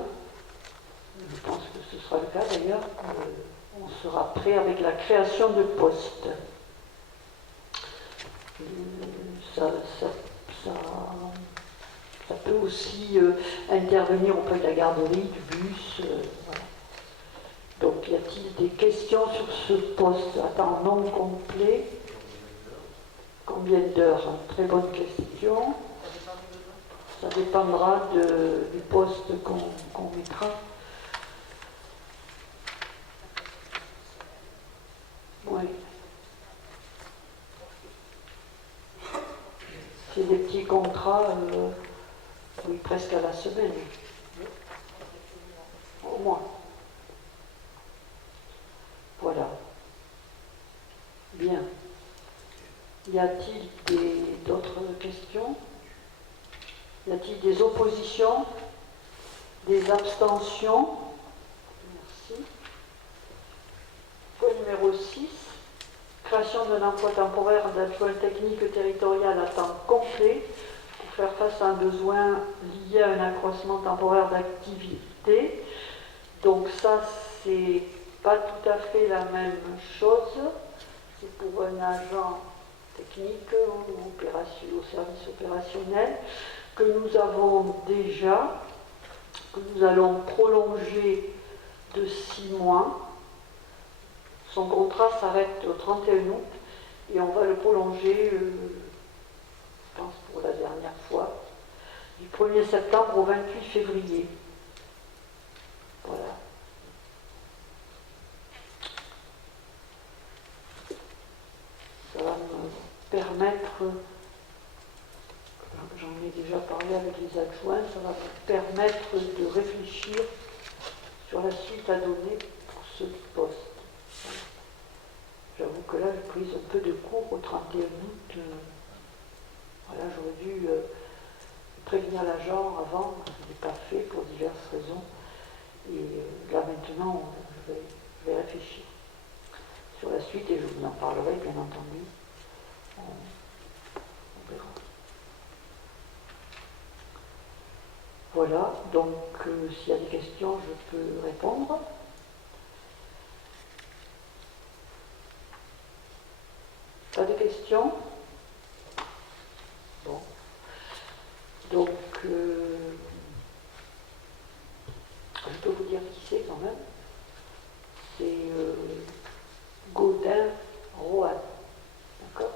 Je pense que ce sera le cas d'ailleurs. On sera prêt avec la création de postes. Ça peut aussi intervenir auprès de la garderie, du bus. Voilà. Donc, y a-t-il des questions sur ce poste à temps non complet? Combien d'heures? Très bonne question. Ça dépendra du poste qu'on mettra. Oui. C'est des petits contrats, oui, presque à la semaine. Au moins. Voilà. Bien. Y a-t-il d'autres questions? Y a-t-il des oppositions? Des abstentions? Merci. Point numéro 6. Création d'un emploi temporaire d'adjoint technique territorial à temps complet pour faire face à un besoin lié à un accroissement temporaire d'activité. Donc ça, c'est pas tout à fait la même chose. C'est pour un agent technique ou au service opérationnel que nous avons déjà, que nous allons prolonger de 6 mois. Son contrat s'arrête au 31 août et on va le prolonger, je pense pour la dernière fois, du 1er septembre au 28 février. Voilà. Ça va me permettre, j'en ai déjà parlé avec les adjoints, ça va me permettre de réfléchir sur la suite à donner pour ce poste. J'avoue que là, j'ai pris un peu de cours au 31 août. Voilà, j'aurais dû prévenir l'agent avant, je ne l'ai pas fait pour diverses raisons. Et là, maintenant, je vais réfléchir sur la suite et je vous en parlerai, bien entendu. On verra. Voilà, donc s'il y a des questions, je peux répondre. Pas de questions? Bon. Donc, je peux vous dire qui c'est quand même. C'est Gaudin Roanne. D'accord?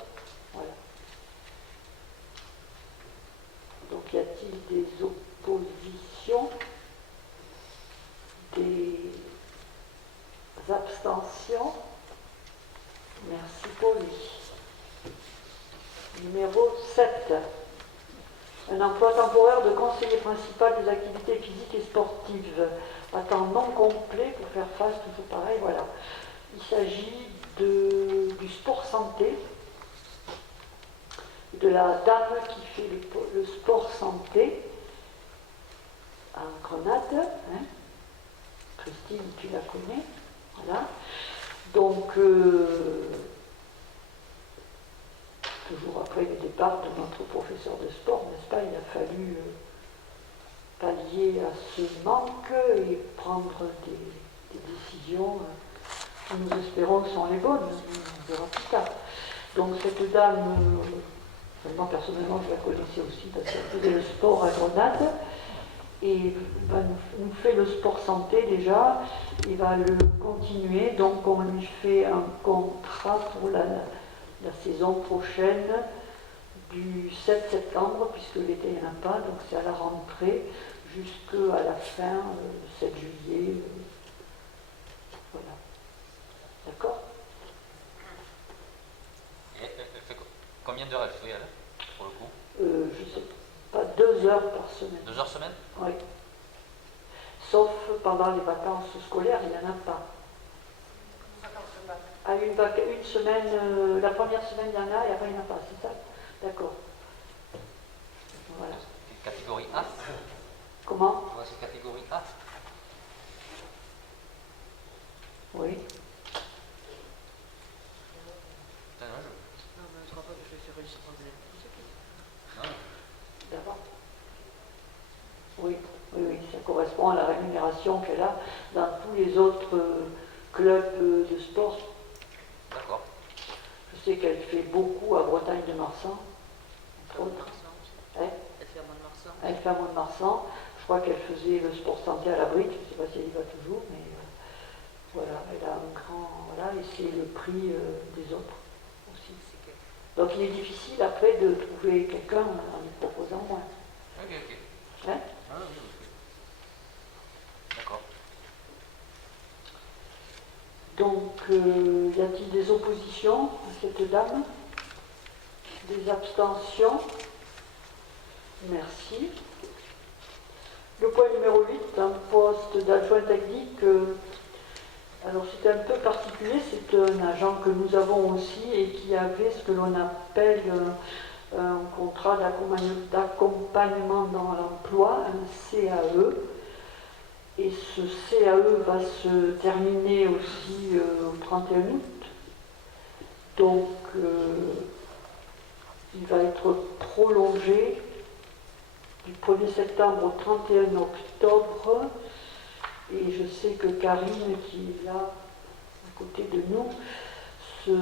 Voilà. Donc, y a-t-il des oppositions? Des abstentions? Merci Paulie. Numéro 7. Un emploi temporaire de conseiller principal des activités physiques et sportives à temps non complet pour faire face, toujours pareil, voilà. Il s'agit du sport santé, de la dame qui fait le sport santé à Grenade. Hein. Christine, tu la connais. Voilà. Donc, toujours après le départ de notre professeur de sport, n'est-ce pas, il a fallu pallier à ce manque et prendre des décisions qui nous espérons sont les bonnes, on verra plus tard. Donc cette dame, moi personnellement je la connaissais aussi parce qu'elle faisait le sport à Grenade et nous fait le sport santé déjà, il va le continuer, donc on lui fait un contrat pour la saison prochaine du 7 septembre, puisque l'été il n'y en a pas, donc c'est à la rentrée jusqu'à la fin, 7 juillet. Voilà. D'accord? Elle fait combien d'heures elle fait, elle, pour le coup? Je ne sais pas, 2 heures par semaine. 2 heures semaine? Oui. Sauf pendant les vacances scolaires, il n'y en a pas. À une semaine, la première semaine il y en a et après il n'y en a pas, c'est ça? D'accord. Voilà. Catégorie A? Comment? C'est catégorie A? Oui. Non, mais je crois pas que je suis réussi à poser la question. D'accord. Oui, ça correspond à la rémunération qu'elle a dans tous les autres clubs de sport. D'accord. Je sais qu'elle fait beaucoup à Bretagne de Marsan, entre autres. Elle fait à Mont-de-Marsan. Elle fait à Mont-de-Marsan. Je crois qu'elle faisait le sport santé à la brique, je ne sais pas si elle y va toujours, mais voilà, elle a un grand. Voilà, et c'est le prix des autres aussi. Donc il est difficile après de trouver quelqu'un en lui proposant moins. Ok. Hein? Ah, oui. D'accord. Donc, y a-t-il des oppositions à cette dame? Des abstentions? Merci. Le point numéro 8, un poste d'adjoint technique. Alors, c'est un peu particulier, c'est un agent que nous avons aussi et qui avait ce que l'on appelle un contrat d'accompagnement dans l'emploi, un CAE. Et ce CAE va se terminer aussi au 31 août. Donc, il va être prolongé du 1er septembre au 31 octobre. Et je sais que Karine, qui est là à côté de nous, se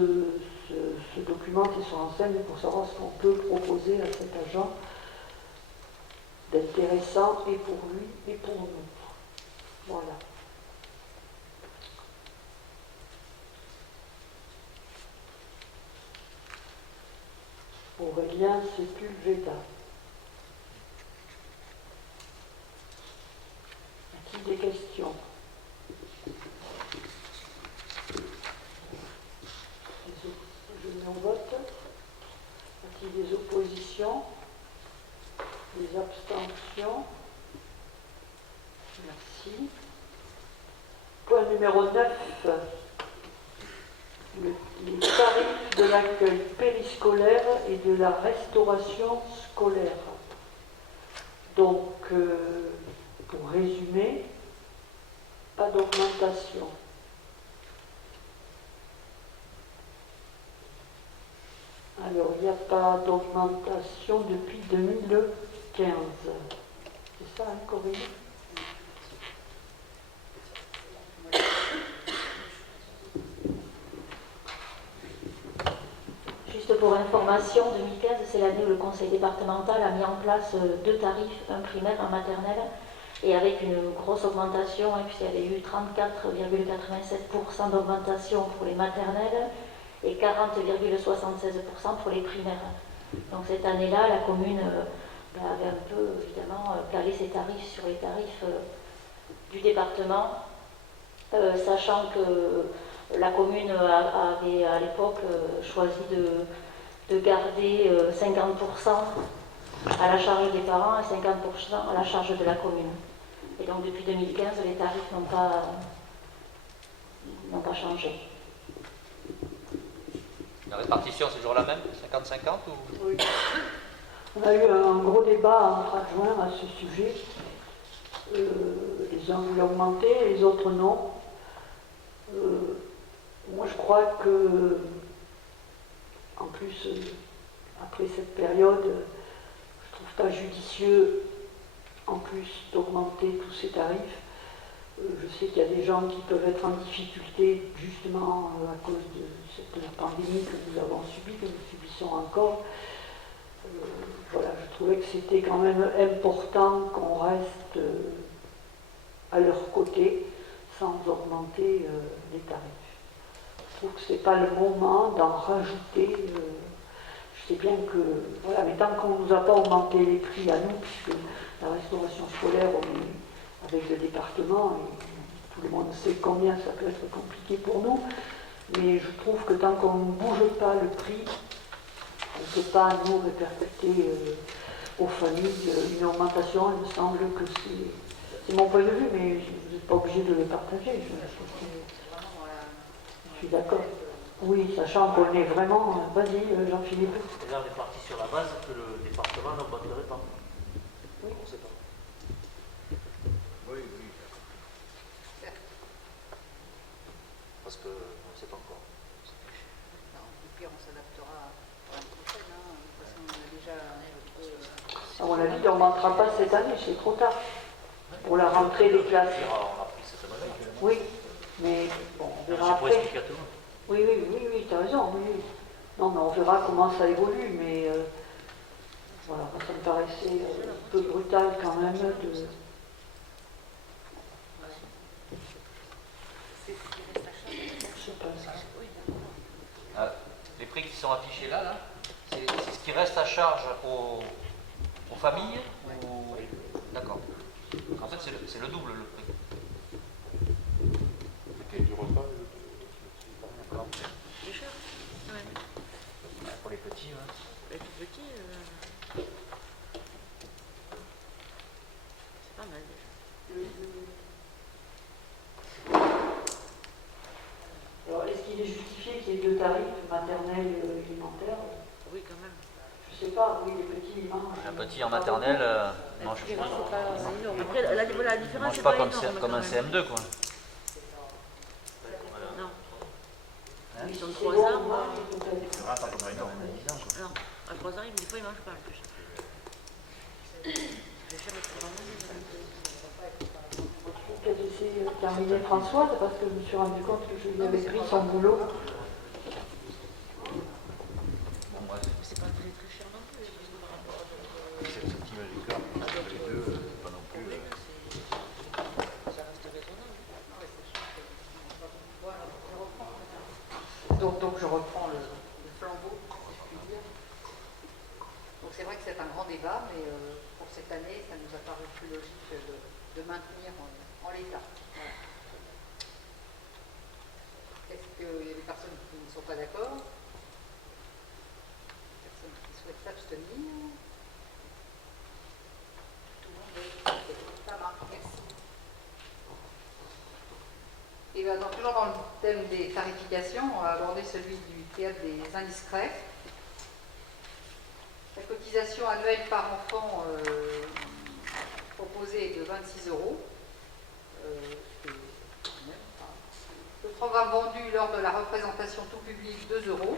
documente et se renseigne pour savoir ce qu'on peut proposer à cet agent d'intéressant et pour lui et pour nous. Voilà. Aurélien Sepulveda. A-t-il des questions? Je mets en vote. A-t-il des oppositions? Des abstentions? Merci. Point numéro 9. Les tarifs de l'accueil périscolaire et de la restauration scolaire. Donc, pour résumer, pas d'augmentation. Alors, il n'y a pas d'augmentation depuis 2015. C'est ça, hein, Corinne? Juste pour information, 2015, c'est l'année où le conseil départemental a mis en place 2 tarifs, un primaire, un maternel, et avec une grosse augmentation, hein, puisqu'il y avait eu 34,87% d'augmentation pour les maternelles et 40,76% pour les primaires. Donc cette année-là, la commune avait un peu, évidemment, calé ses tarifs sur les tarifs du département, sachant que la commune avait à l'époque choisi de garder 50% à la charge des parents et 50% à la charge de la commune. Et donc depuis 2015, les tarifs n'ont pas changé. La répartition, c'est toujours la même, 50-50 ou... Oui. On a eu un gros débat entre adjoints à ce sujet. Les uns voulaient augmenter, les autres non. Moi, je crois que, en plus, après cette période, je trouve pas judicieux, en plus, d'augmenter tous ces tarifs. Je sais qu'il y a des gens qui peuvent être en difficulté, justement, à cause de cette pandémie que nous avons subie, que nous subissons encore. Voilà, je trouvais que c'était quand même important qu'on reste à leur côté, sans augmenter les tarifs. Je trouve que ce n'est pas le moment d'en rajouter. Je sais bien que, voilà, mais tant qu'on ne nous a pas augmenté les prix à nous, puisque la restauration scolaire, on est avec le département, et tout le monde sait combien ça peut être compliqué pour nous, mais je trouve que tant qu'on ne bouge pas le prix, on ne peut pas nous répercuter aux familles une augmentation. Il me semble que c'est mon point de vue, mais vous n'êtes pas obligé de le partager. Je suis d'accord. Oui, sachant qu'on est vraiment... Vas-y, Jean-Philippe. Et là, on est parti sur la base que le département n'augmenterait pas. Oui. On ne sait pas. Oui, oui. Parce qu'on ne sait pas encore. Non, et puis on s'adaptera pour l'année prochaine. Hein. De toute façon, on a déjà... À mon avis, on n'augmentera pas cette année, c'est trop tard. Pour la rentrée des classes. On a pris cette année. Oui, mais bon, on verra C'est pour après. expliquer à tout le monde. Oui, tu as raison. Oui. Non, mais on verra comment ça évolue, mais voilà, ça me paraissait un peu brutal quand même de... Je sais pas. Les prix qui sont affichés là, c'est ce qui reste à charge aux familles ou... D'accord. En fait, c'est le double le prix. Et du repas, D'accord. C'est cher. Ouais. Pour les petits, ouais. Les tout petits, c'est pas mal déjà. Alors, est-ce qu'il est justifié qu'il y ait 2 tarifs, maternelle et élémentaire? Oui, quand même. Je sais pas, oui, les petits, ils mangent. Un petit en maternelle mange C'est pas énorme. Après, la différence, mange c'est pas pas comme, énorme. comme un quand même. CM2, quoi. Non. Hein? Ils ont C'est 3 bon, ans. moi, peut-être. C'est vrai, pas comme un énorme. Non, à 3 ans, des fois, ils mangent pas en plus. Je vais laisser terminer Françoise parce que je me suis rendu compte que je lui avais pris son boulot. C'est pas plus cher non plus. 7 centimes d'écart entre les deux, pas non plus. Ça reste raisonnable. Donc je reprends le flambeau, si je puis dire. Donc c'est vrai que c'est un grand débat, mais pour cette année, ça nous a paru plus logique de maintenir en l'état. Voilà. Est-ce qu'il y a des personnes qui ne sont pas d'accord? Personnes qui souhaitent s'abstenir? Tout le monde est OK. Ça marche, merci. Et bien, donc, toujours dans le thème des tarifications, on va aborder celui du théâtre des indiscrets. La cotisation annuelle par enfant proposée est de 26 €. Le programme vendu lors de la représentation tout public, 2 €. Le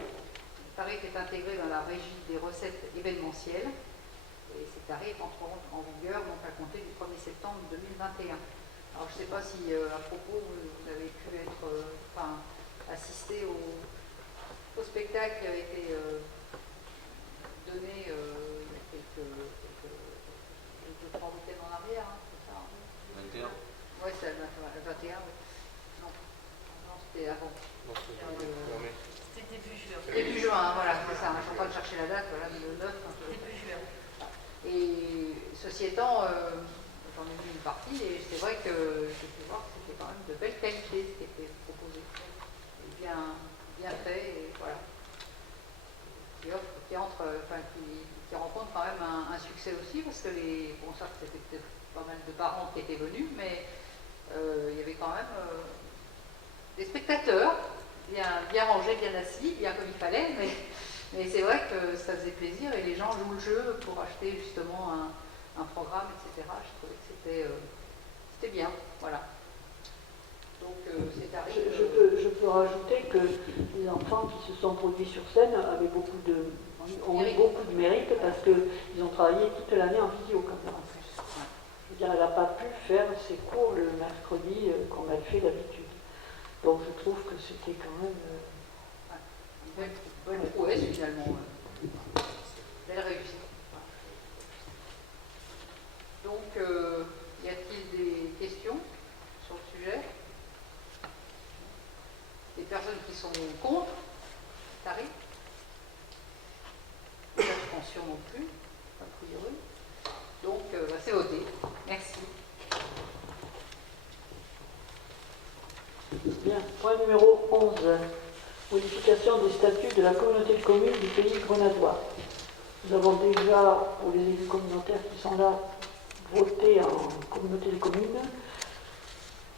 tarif est intégré dans la régie des recettes événementielles. Et ces tarifs entreront en vigueur donc à compter du 1er septembre 2021. Alors, je ne sais pas si, à propos, vous avez pu assister au spectacle qui a été donné il y a quelques 3 week-ends en arrière, hein, c'est ça, 21. Oui, c'est le 21, oui. Non, c'était avant. C'était début juin. Début juin, voilà, c'est ça. Je ne suis pas de chercher la date, voilà, le 9. Début juin. Et ceci étant, j'en ai vu une partie et c'est vrai que j'ai pu voir que c'était quand même de belle qualité ce qui était proposé. Et bien fait, et voilà. Qui rencontre quand même un succès aussi, parce que ça c'était peut-être pas mal de parents qui étaient venus, mais il y avait quand même des spectateurs, bien rangés, bien assis, bien comme il fallait, mais c'est vrai que ça faisait plaisir et les gens jouent le jeu pour acheter justement un programme, etc. Je trouvais que c'était bien, voilà. Donc c'est tarif. Je peux rajouter que les enfants qui se sont produits sur scène ont eu beaucoup de mérite parce qu'ils ont travaillé toute l'année en vidéo quand même. Je veux dire, elle n'a pas pu faire ses cours le mercredi comme elle fait d'habitude. Donc je trouve que c'était quand même... Bonne prouesse finalement. Belle réussite. Donc, y a-t-il des questions sur le sujet? Des personnes qui sont contre le tarif? Pas d'abstention non plus, a priori. Donc, c'est voté. Merci. Bien. Point numéro 11. Modification des statuts de la communauté de communes du pays grenadiois. Nous avons déjà, pour les élus communautaires qui sont là, voté en communauté de communes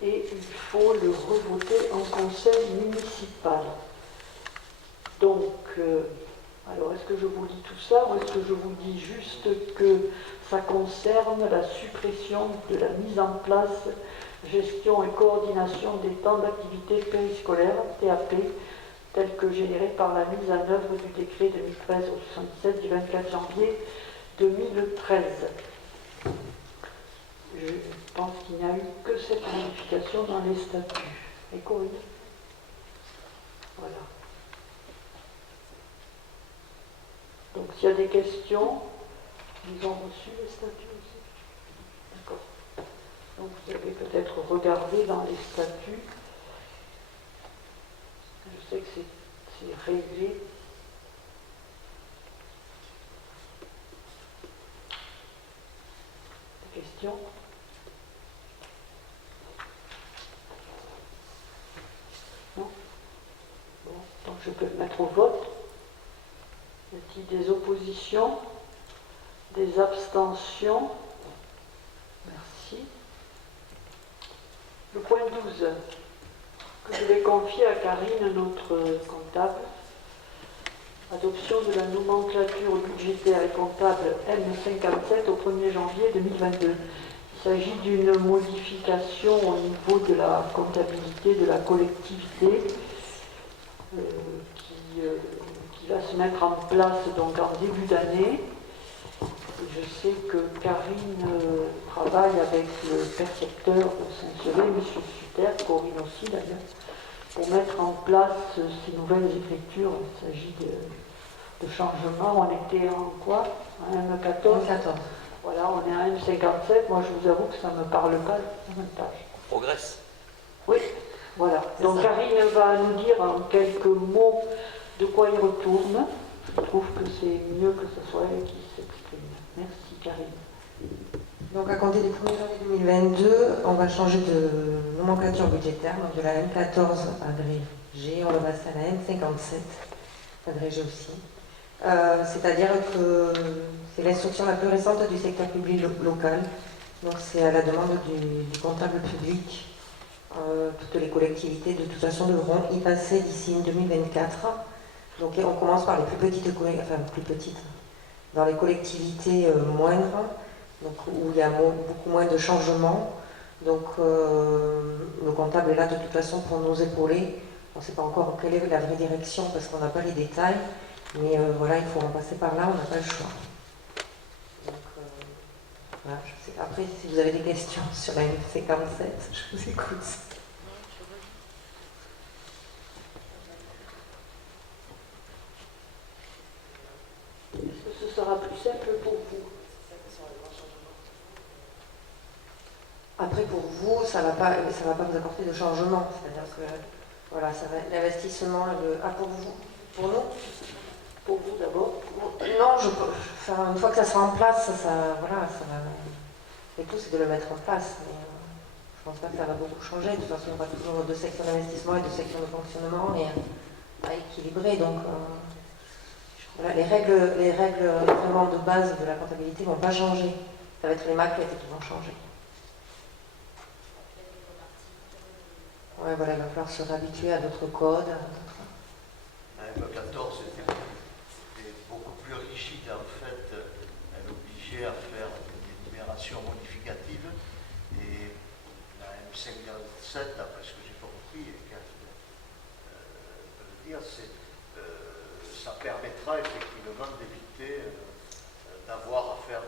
et il faut le revoter en conseil municipal. Donc, alors est-ce que je vous dis tout ça ou est-ce que je vous dis juste que ça concerne la suppression de la mise en place, gestion et coordination des temps d'activité périscolaire, TAP, tel que généré par la mise en œuvre du décret 2013-77 du 24 janvier 2013. Je pense qu'il n'y a eu que cette modification dans les statuts. Et Corinne? Voilà. Donc s'il y a des questions, ils ont reçu les statuts aussi. D'accord. Donc vous avez peut-être regardé dans les statuts. Je sais que c'est réglé. Des questions? Non? Bon, donc je peux le mettre au vote. Y a-t-il des oppositions? Des abstentions? Merci. Le point 12, que je vais confier à Karine, notre comptable. Adoption de la nomenclature budgétaire et comptable M57 au 1er janvier 2022. Il s'agit d'une modification au niveau de la comptabilité de la collectivité qui va se mettre en place donc en début d'année. Je je sais que Karine travaille avec le percepteur de Saint-Sevé, M. Suter, Corinne aussi d'ailleurs, pour mettre en place ces nouvelles écritures. Il s'agit de changements. On était en quoi? En M14 Voilà, on est à M57. Moi, je vous avoue que ça ne me parle pas davantage. On progresse. Oui, voilà. Donc Karine va nous dire en quelques mots de quoi il retourne. Je trouve que c'est mieux que ce soit elle qui s'exprime. Merci Karine. Donc à compter du 1er janvier 2022, on va changer de nomenclature budgétaire, donc de la M14 agrégée, on va passer à la M57 agrégée aussi. C'est-à-dire que c'est l'instruction la plus récente du secteur public local. Donc c'est à la demande du comptable public. Toutes les collectivités de toute façon devront y passer d'ici 2024. Donc on commence par les plus petites, dans les collectivités moindres, donc, où il y a beaucoup moins de changements. Donc le comptable est là de toute façon pour nous épauler. On ne sait pas encore quelle est la vraie direction parce qu'on n'a pas les détails, mais voilà, il faut en passer par là, on n'a pas le choix. Donc, voilà, je sais. Après, si vous avez des questions sur la M57, je vous écoute. Est-ce que ce sera plus simple pour vous? Après, pour vous, ça va pas vous apporter de changement. C'est-à-dire que voilà, ça va l'investissement. Pour vous, pour nous, pour vous d'abord. Non, une fois que ça sera en place, voilà, ça va. Et tout, c'est de le mettre en place. Mais, je ne pense pas que ça va beaucoup changer. De toute façon, il y aura toujours deux sections d'investissement et deux sections de fonctionnement et à équilibrer. Donc, voilà, les règles vraiment de base de la comptabilité ne vont pas changer. Ça va être les maquettes qui vont changer. Ouais, voilà, il va falloir se réhabituer à d'autres codes. La M14 était beaucoup plus rigide, en fait. Elle obligeait à faire des libérations modificatives. Et la M57, d'après ce que j'ai compris, et qu'elle peut le dire, ça permettra effectivement d'éviter d'avoir à faire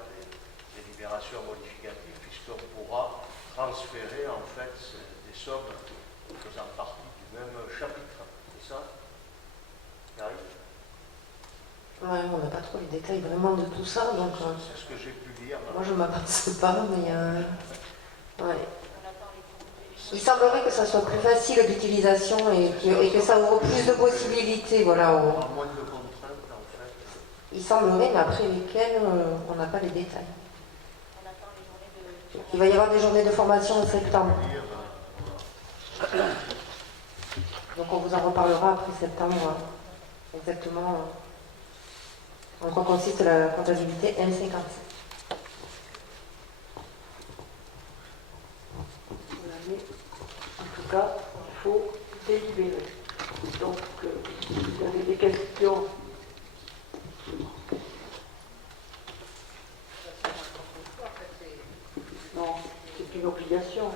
des libérations modificatives, puisqu'on pourra transférer en fait des sommes faisant partie du même chapitre. C'est ça, Karine? Ouais, on n'a pas trop les détails vraiment de tout ça, donc... C'est ce que j'ai pu lire. Moi, je ne m'avance pas, mais... ouais. Il semblerait que ça soit plus facile d'utilisation et que ça ouvre plus de possibilités, voilà. Moins de contraintes, en fait. Il semblerait, mais après lesquelles, on n'a pas les détails. Il va y avoir des journées de formation en septembre. Donc on vous en reparlera après septembre, exactement en quoi consiste la comptabilité M57. En tout cas, il faut délibérer. Donc, vous avez des questions? Non, c'est une obligation.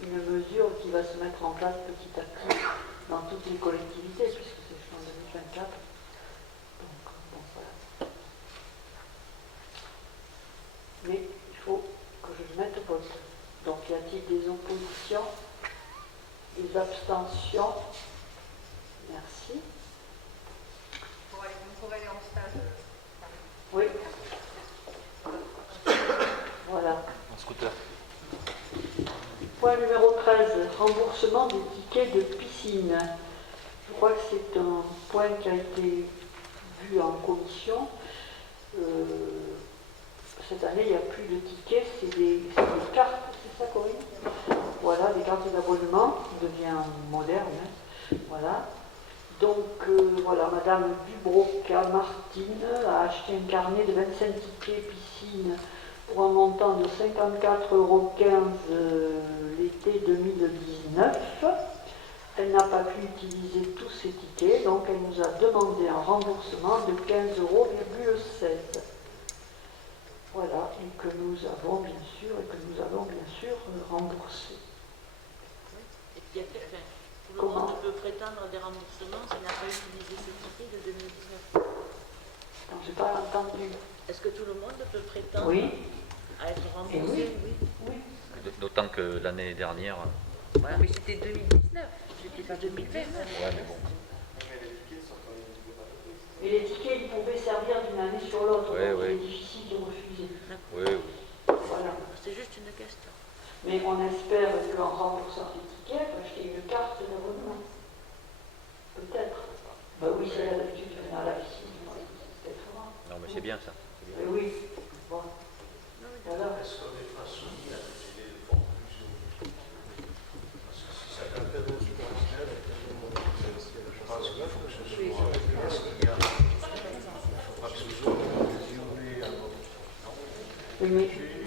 Une mesure qui va se mettre en place petit à petit dans toutes les collectivités, puisque c'est en 2024. Donc, bon, voilà. Mais il faut que je le mette au vote. Donc, y a-t-il des oppositions? Les abstentions. Merci. On pourrait aller en stage. Oui. Voilà. En scooter. Point numéro 13, remboursement des tickets de piscine. Je crois que c'est un point qui a été vu en commission. Cette année, il n'y a plus de tickets, c'est des cartes, c'est ça Corinne? Voilà, des cartes d'abonnement, qui devient moderne. Hein. Voilà. Donc, voilà, Madame Dubroca-Martine a acheté un carnet de 25 tickets piscine pour un montant de 54,15 € l'été 2019. Elle n'a pas pu utiliser tous ces tickets, donc elle nous a demandé un remboursement de 15,16 €. Voilà, et que nous avons bien sûr remboursé. Et puis après, tout le Comment? monde peut prétendre à des remboursements s'il n'a pas utilisé ses tickets de 2019. Non, j'ai pas entendu. Est-ce que tout le monde peut prétendre à être remboursé? Oui. D'autant que l'année dernière... Voilà, mais c'était 2019, c'était pas 2020. Ouais, mais bon. Et les tickets, ils pouvaient servir d'une année sur l'autre, Ouais, donc ouais. il est difficile de refuser. Oui. Voilà. C'est juste une question. Mais on espère qu'en remboursant ces tickets, elle peut acheter une carte d'abonnement. Peut-être. Bah oui, c'est l'habitude de venir à la piscine. C'est peut-être vrai. Non, mais c'est bien ça. Mais oui. Bon. Voilà. Est-ce qu'on est pas soumis à des délais de conclusion? Parce que si ça intervient au supermarché, je pense qu'il faut que ce soit... Est-ce qu'il y a... Il faudra que ce soit déroulé à notre... Oui, mais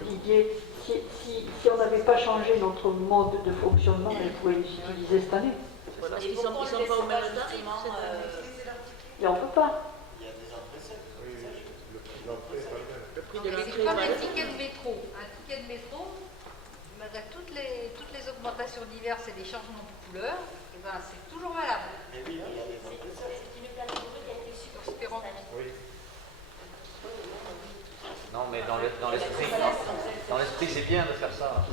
Didier, si on n'avait pas changé notre mode de fonctionnement, elle pourrait les utiliser cette année. Parce qu'ils ne sont pas au même tarif. Et on ne peut pas. Il y a des impressions. Oui, le prix d'entrée est pas le même. Le prix de C'est l'entrée comme est les pas tickets de métro. Un ticket de métro, malgré toutes les augmentations diverses et des changements de couleur, eh ben, c'est toujours valable. C'est une catégorie qui a été supprimée cette année. Oui. Non, mais dans l'esprit, c'est bien de faire ça.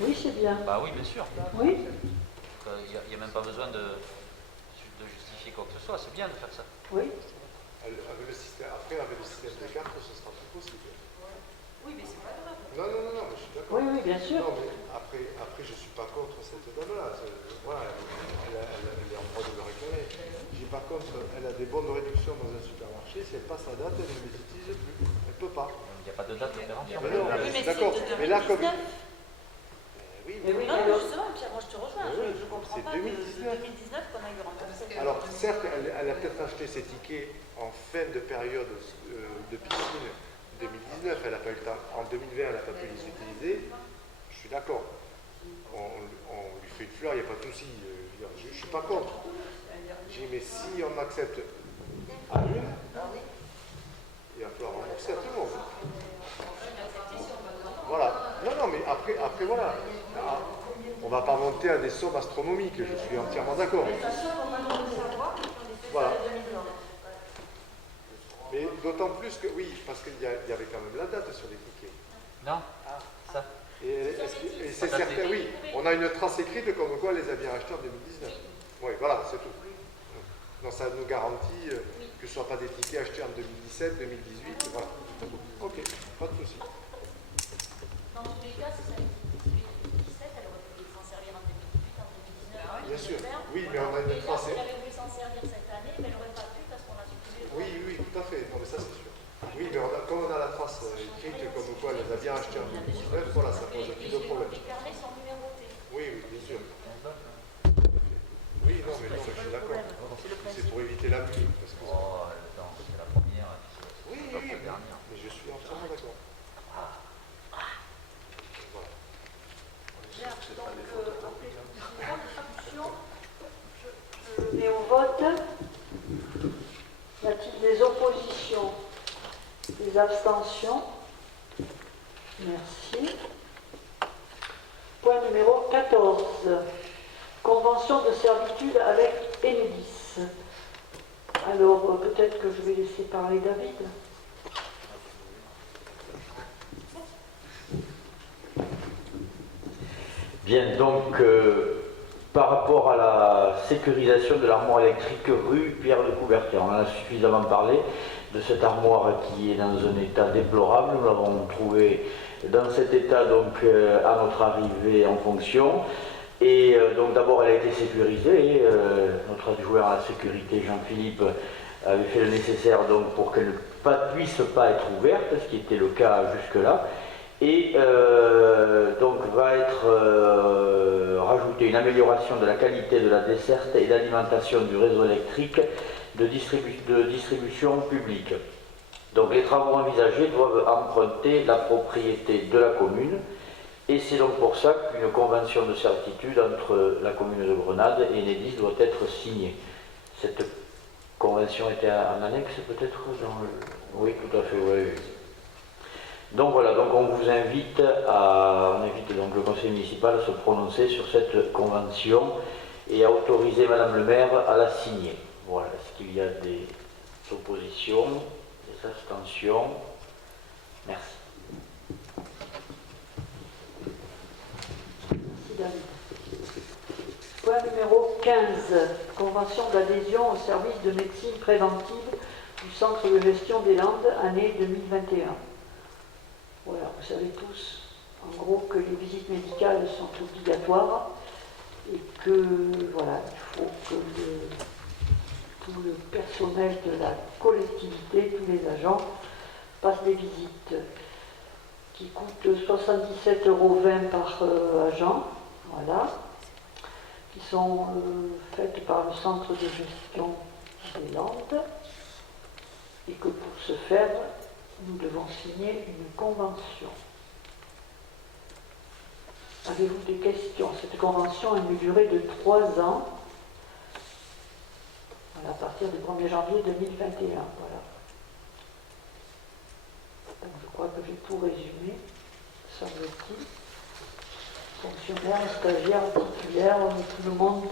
Oui, c'est bien. Bah oui, bien sûr. Oui. Il n'y a même pas besoin de justifier quoi que ce soit. C'est bien de faire ça. Oui. Avec le système des cartes, ce sera plus possible. Oui, mais c'est pas grave. Non, je suis d'accord. Oui, bien sûr. Non, mais après, je ne suis pas contre cette dame-là. Voilà, elle est en droit de le réclamer. Par contre, elle a des bonnes réductions dans un supermarché. Si elle passe la date, elle ne les utilise plus. Elle ne peut pas. Il n'y a pas de date de péremption. D'accord. Mais là, comme... Oui, Non, alors... justement, Pierre, moi je te rejoins. Oui, Je ne comprends c'est pas 2019. de 2019 qu'on a eu remboursé. Alors, certes, elle a peut-être acheté ses tickets en fin de période de piscine 2019. Elle n'a pas eu le temps. En 2020, elle n'a pas pu les utiliser. Je suis d'accord. On lui fait une fleur, il n'y a pas de souci. Je ne suis pas contre. J'ai dit, mais si on accepte à une, il va falloir rembourser à tout le monde. Voilà. Non, mais après voilà. On ne va pas monter à des sommes astronomiques, je suis entièrement d'accord. Voilà. Mais d'autant plus que, oui, parce qu'il y avait quand même la date sur les tickets. Non. Ça. Et c'est certain, oui, on a une trace écrite comme quoi elle les a bien achetés en 2019. Oui, voilà, c'est tout. Donc ça nous garantit que ce ne soit pas des tickets achetés en 2017, 2018, voilà. Ok, pas de souci. Dans tous les cas, si ça a été 2017, elle aurait pu s'en servir en 2018, en 2019, en 2020. Bien sûr, oui, mais on a une trace. Elle avait voulu s'en servir cette année, mais elle n'aurait pas pu parce qu'on a supprimé. Oui, tout à fait. Non, mais ça, c'est sûr. Oui, mais comme on a la trace écrite comme quoi elle les a bien achetés en 2019, voilà, ça pose plus de problème. Les carnets sont numérotés. Oui, bien sûr. Oui, non, mais je suis d'accord. C'est pour éviter l'abus. Oh, attends, c'est la première. Oui, la dernière. mais je suis entièrement d'accord. Bien, donc, après une discussion, je mets au vote. Y a-t-il des oppositions? Des abstentions? Merci. Point numéro 14. Convention de servitude avec Enedis. Alors, peut-être que je vais laisser parler David. Bien, donc, par rapport à la sécurisation de l'armoire électrique rue Pierre de Coubertin. On en a suffisamment parlé de cette armoire qui est dans un état déplorable. Nous l'avons trouvée dans cet état donc à notre arrivée en fonction. Et donc d'abord elle a été sécurisée. Notre adjoint à la sécurité Jean-Philippe avait fait le nécessaire donc pour qu'elle ne puisse pas être ouverte, ce qui était le cas jusque-là. Et donc va être rajoutée une amélioration de la qualité de la desserte et d'alimentation du réseau électrique de distribution publique. Donc les travaux envisagés doivent emprunter la propriété de la commune, et c'est donc pour ça qu'une convention de certitude entre la commune de Grenade et Enedis doit être signée. Cette convention était en annexe peut-être dans le... Oui, tout à fait, oui. Donc voilà, donc on vous invite on invite donc le conseil municipal à se prononcer sur cette convention et à autoriser Madame le maire à la signer. Voilà, est-ce qu'il y a des oppositions, des abstentions? Merci. Merci David. Point numéro 15, convention d'adhésion au service de médecine préventive du centre de gestion des Landes, année 2021. Voilà, vous savez tous, en gros, que les visites médicales sont obligatoires et que, voilà, il faut que tout le personnel de la collectivité, tous les agents, passent des visites qui coûtent 77,20 € par agent, voilà, qui sont faites par le centre de gestion des Landes, et que pour ce faire, nous devons signer une convention. Avez-vous des questions? Cette convention a une durée de 3 ans, à partir du 1er janvier 2021. Voilà. Donc je crois que j'ai tout résumé, semble-t-il. Fonctionnaires, stagiaires, titulaires, tout le monde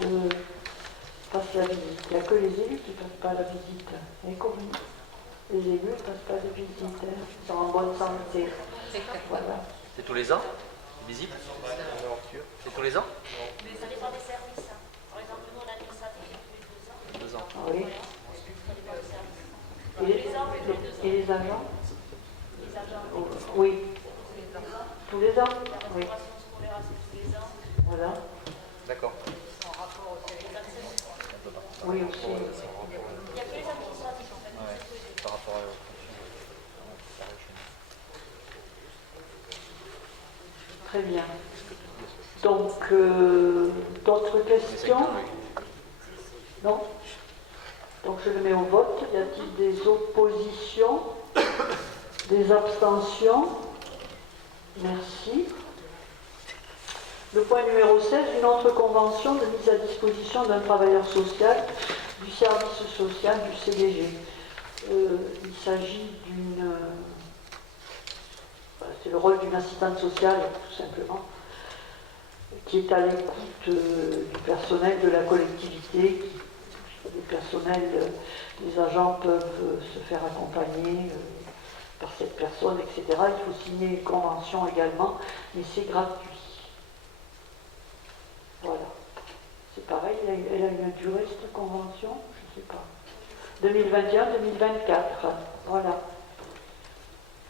passe la visite. Il n'y a que les élus qui ne passent pas la visite. Les communes. Les élus ne passent pas de visite, ils sont en bonne santé. Voilà. C'est tous les ans, visite? C'est tous les ans? Mais ça dépend des services. Par exemple, nous, on a l'administratif tous les 2 ans. 2 ans. Oui. Et les agents? Les agents. Oui. Tous les ans? Oui. La formation scolaire, c'est tous les ans. Voilà. D'accord. Oui, aussi. Il n'y a que les administratifs en fait. Ouais, par rapport à... Très bien. Donc, d'autres questions? Non? Donc je le mets au vote. Y a-t-il des oppositions? Des abstentions? Merci. Le point numéro 16, une autre convention de mise à disposition d'un travailleur social du service social du CDG. Il s'agit d'une... c'est le rôle d'une assistante sociale, tout simplement, qui est à l'écoute du personnel de la collectivité. Les agents peuvent se faire accompagner par cette personne, etc. Il faut signer une convention également, mais c'est gratuit. Voilà. C'est pareil, elle a une durée, cette convention, je ne sais pas. 2021-2024. Voilà.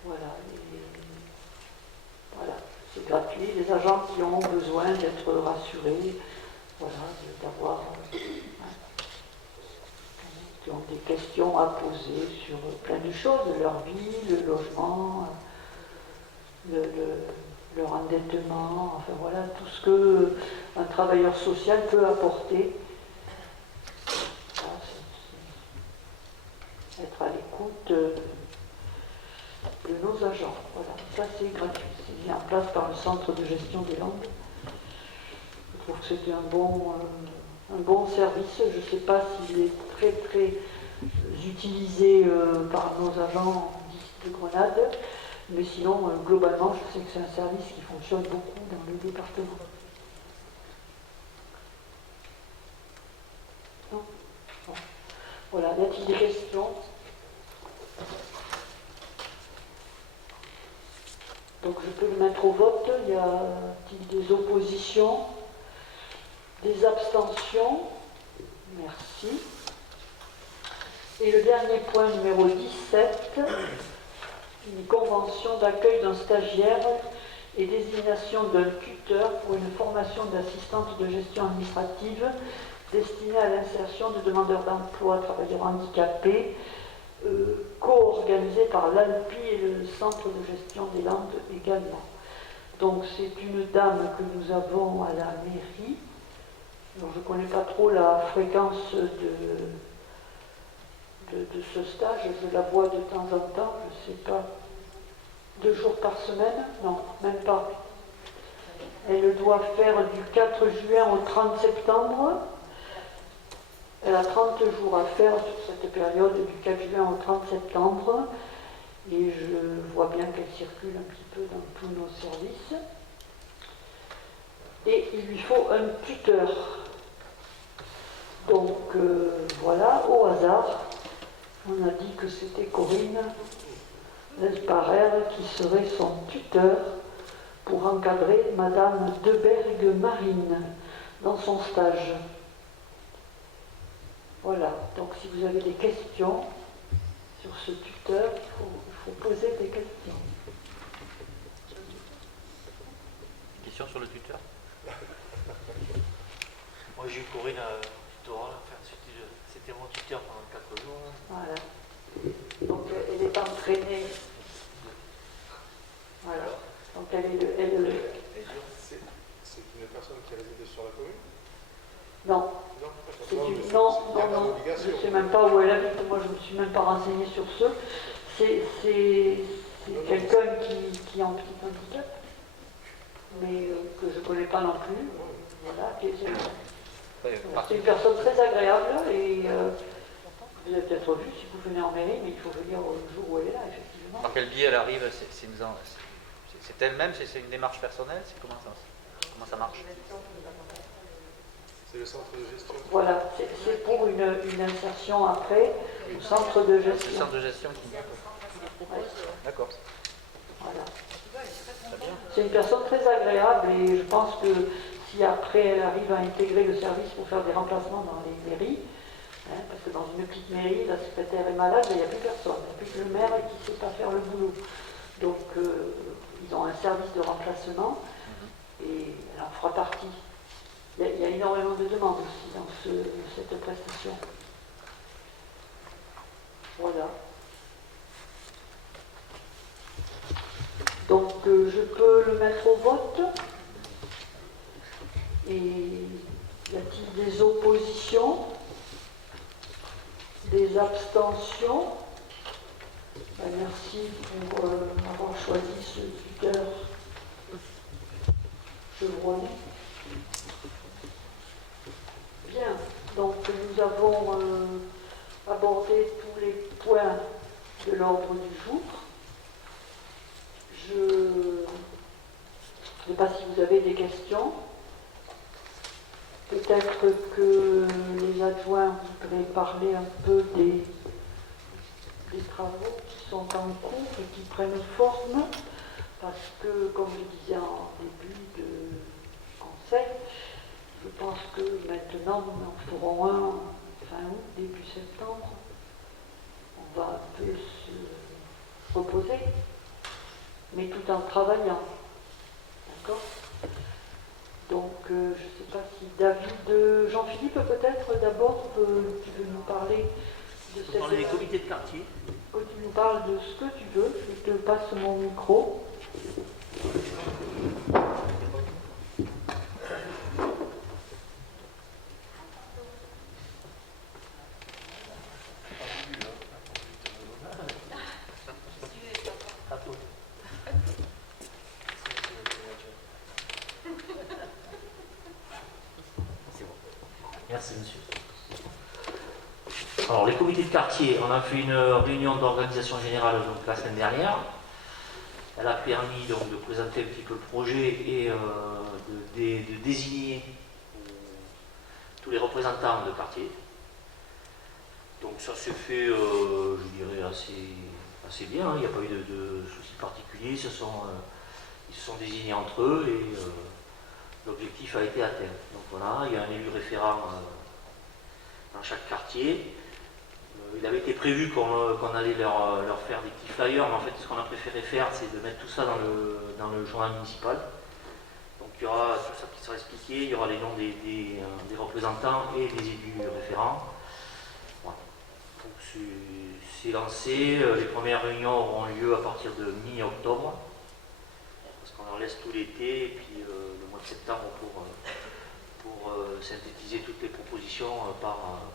Voilà. Voilà. C'est gratuit. Les agents qui ont besoin d'être rassurés, voilà, d'avoir... qui ont des questions à poser sur plein de choses, leur vie, le logement, leur endettement, enfin voilà, tout ce qu'un travailleur social peut apporter. Voilà, être à l'écoute de nos agents. Voilà, ça c'est gratuit, c'est mis en place par le centre de gestion des Landes. Je trouve que c'était un bon service. Je ne sais pas s'il est très très utilisé par nos agents de Grenade, mais sinon, globalement, je sais que c'est un service qui fonctionne beaucoup dans le département. Non ? Bon. Voilà, y a-t-il des questions ? Donc je peux le mettre au vote. Y a-t-il des oppositions ? Des abstentions? Merci. Et le dernier point, numéro 17, une convention d'accueil d'un stagiaire et désignation d'un tuteur pour une formation d'assistante de gestion administrative destinée à l'insertion de demandeurs d'emploi travailleurs handicapés, co-organisée par l'ALPI et le Centre de gestion des Landes également. Donc c'est une dame que nous avons à la mairie. Alors, je ne connais pas trop la fréquence de ce stage, je la vois de temps en temps, je ne sais pas, 2 jours par semaine? Non, même pas. Elle doit faire du 4 juin au 30 septembre. Elle a 30 jours à faire sur cette période du 4 juin au 30 septembre. Et je vois bien qu'elle circule un petit peu dans tous nos services. Et il lui faut un tuteur. Donc voilà, au hasard, on a dit que c'était Corinne Lesparer qui serait son tuteur pour encadrer Madame Debergue-Marine dans son stage. Voilà, donc si vous avez des questions sur ce tuteur, il faut poser des questions. Question sur le tuteur? Moi j'ai eu Corinne à tutorat, enfin, c'était mon tuteur pendant 4 jours. Voilà. Donc elle est entraînée. Voilà. Donc elle est C'est une personne qui réside sur la commune? Non. Non, je ne sais même pas où elle habite, moi je ne me suis même pas renseignée sur ce. C'est quelqu'un qui est en petit handicap, mais que je ne connais pas non plus. Voilà. C'est une personne très agréable et vous avez peut-être vu si vous venez en mairie, mais il faut venir au jour où elle est là, effectivement. Par quel biais elle arrive? C'est elle-même? C'est une démarche personnelle? Comment ça marche? C'est le centre de gestion. Voilà, c'est pour une insertion après au centre de gestion. C'est le centre de gestion qui... Ouais. D'accord. Voilà. C'est une personne très agréable et je pense que si après elle arrive à intégrer le service pour faire des remplacements dans les mairies, parce que dans une petite mairie, la secrétaire est malade, il n'y a plus personne, il n'y a plus que le maire qui ne sait pas faire le boulot. Donc ils ont un service de remplacement et elle en fera partie. Il y a énormément de demandes aussi dans cette prestation. Voilà. Donc je peux le mettre au vote. Et y a-t-il des oppositions? Des abstentions? Ben, merci pour avoir choisi ce tuteur chevronné. Bien, donc nous avons abordé tous les points de l'ordre du jour. Je ne sais pas si vous avez des questions. Peut-être que les adjoints voudraient parler un peu des travaux qui sont en cours et qui prennent forme, parce que, comme je disais en début de conseil, je pense que maintenant nous en ferons un fin août, début septembre. On va un peu se reposer, mais tout en travaillant. D'accord? Donc, je ne sais pas si David, Jean-Philippe peut-être d'abord, tu veux nous parler de cette... Parler des comités de quartier. Que tu nous parles de ce que tu veux, je te passe mon micro. Merci, monsieur. Alors, les comités de quartier, on a fait une réunion d'organisation générale donc, la semaine dernière. Elle a permis donc, de présenter un petit peu le projet et de désigner tous les représentants de quartier. Donc, ça s'est fait, je dirais, assez bien. Il n'y a pas eu de soucis particuliers. Ils se sont désignés entre eux et l'objectif a été atteint. Donc voilà, il y a un élu référent dans chaque quartier. Il avait été prévu qu'on allait leur faire des petits flyers, mais en fait ce qu'on a préféré faire, c'est de mettre tout ça dans le journal municipal. Donc il y aura tout ça qui sera expliqué, il y aura les noms des représentants et des élus référents. Voilà. Donc c'est lancé, les premières réunions auront lieu à partir de mi-octobre, parce qu'on leur laisse tout l'été, et puis le mois de septembre pour synthétiser toutes les propositions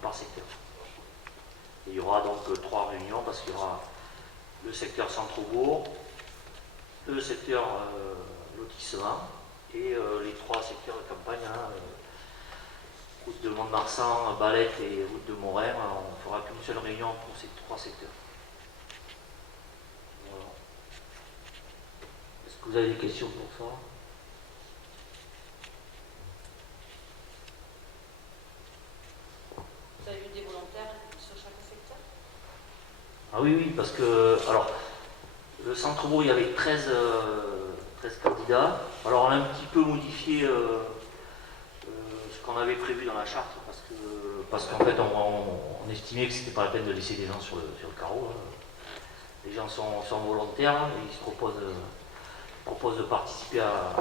par secteur. Et il y aura donc 3 réunions, parce qu'il y aura le secteur centre-bourg, le secteur lotissement, et les 3 secteurs de campagne, route de Mont-de-Marsan, Balette et route de Morin. On ne fera qu'une seule réunion pour ces 3 secteurs. Voilà. Est-ce que vous avez des questions pour ça? Vous avez eu des volontaires sur chaque secteur? Ah oui, parce que, alors, le centre-bourg, il y avait 13 candidats. Alors, on a un petit peu modifié ce qu'on avait prévu dans la charte, parce qu'en fait, on estimait que ce n'était pas la peine de laisser des gens sur le carreau. Les gens sont volontaires, et ils se proposent de participer à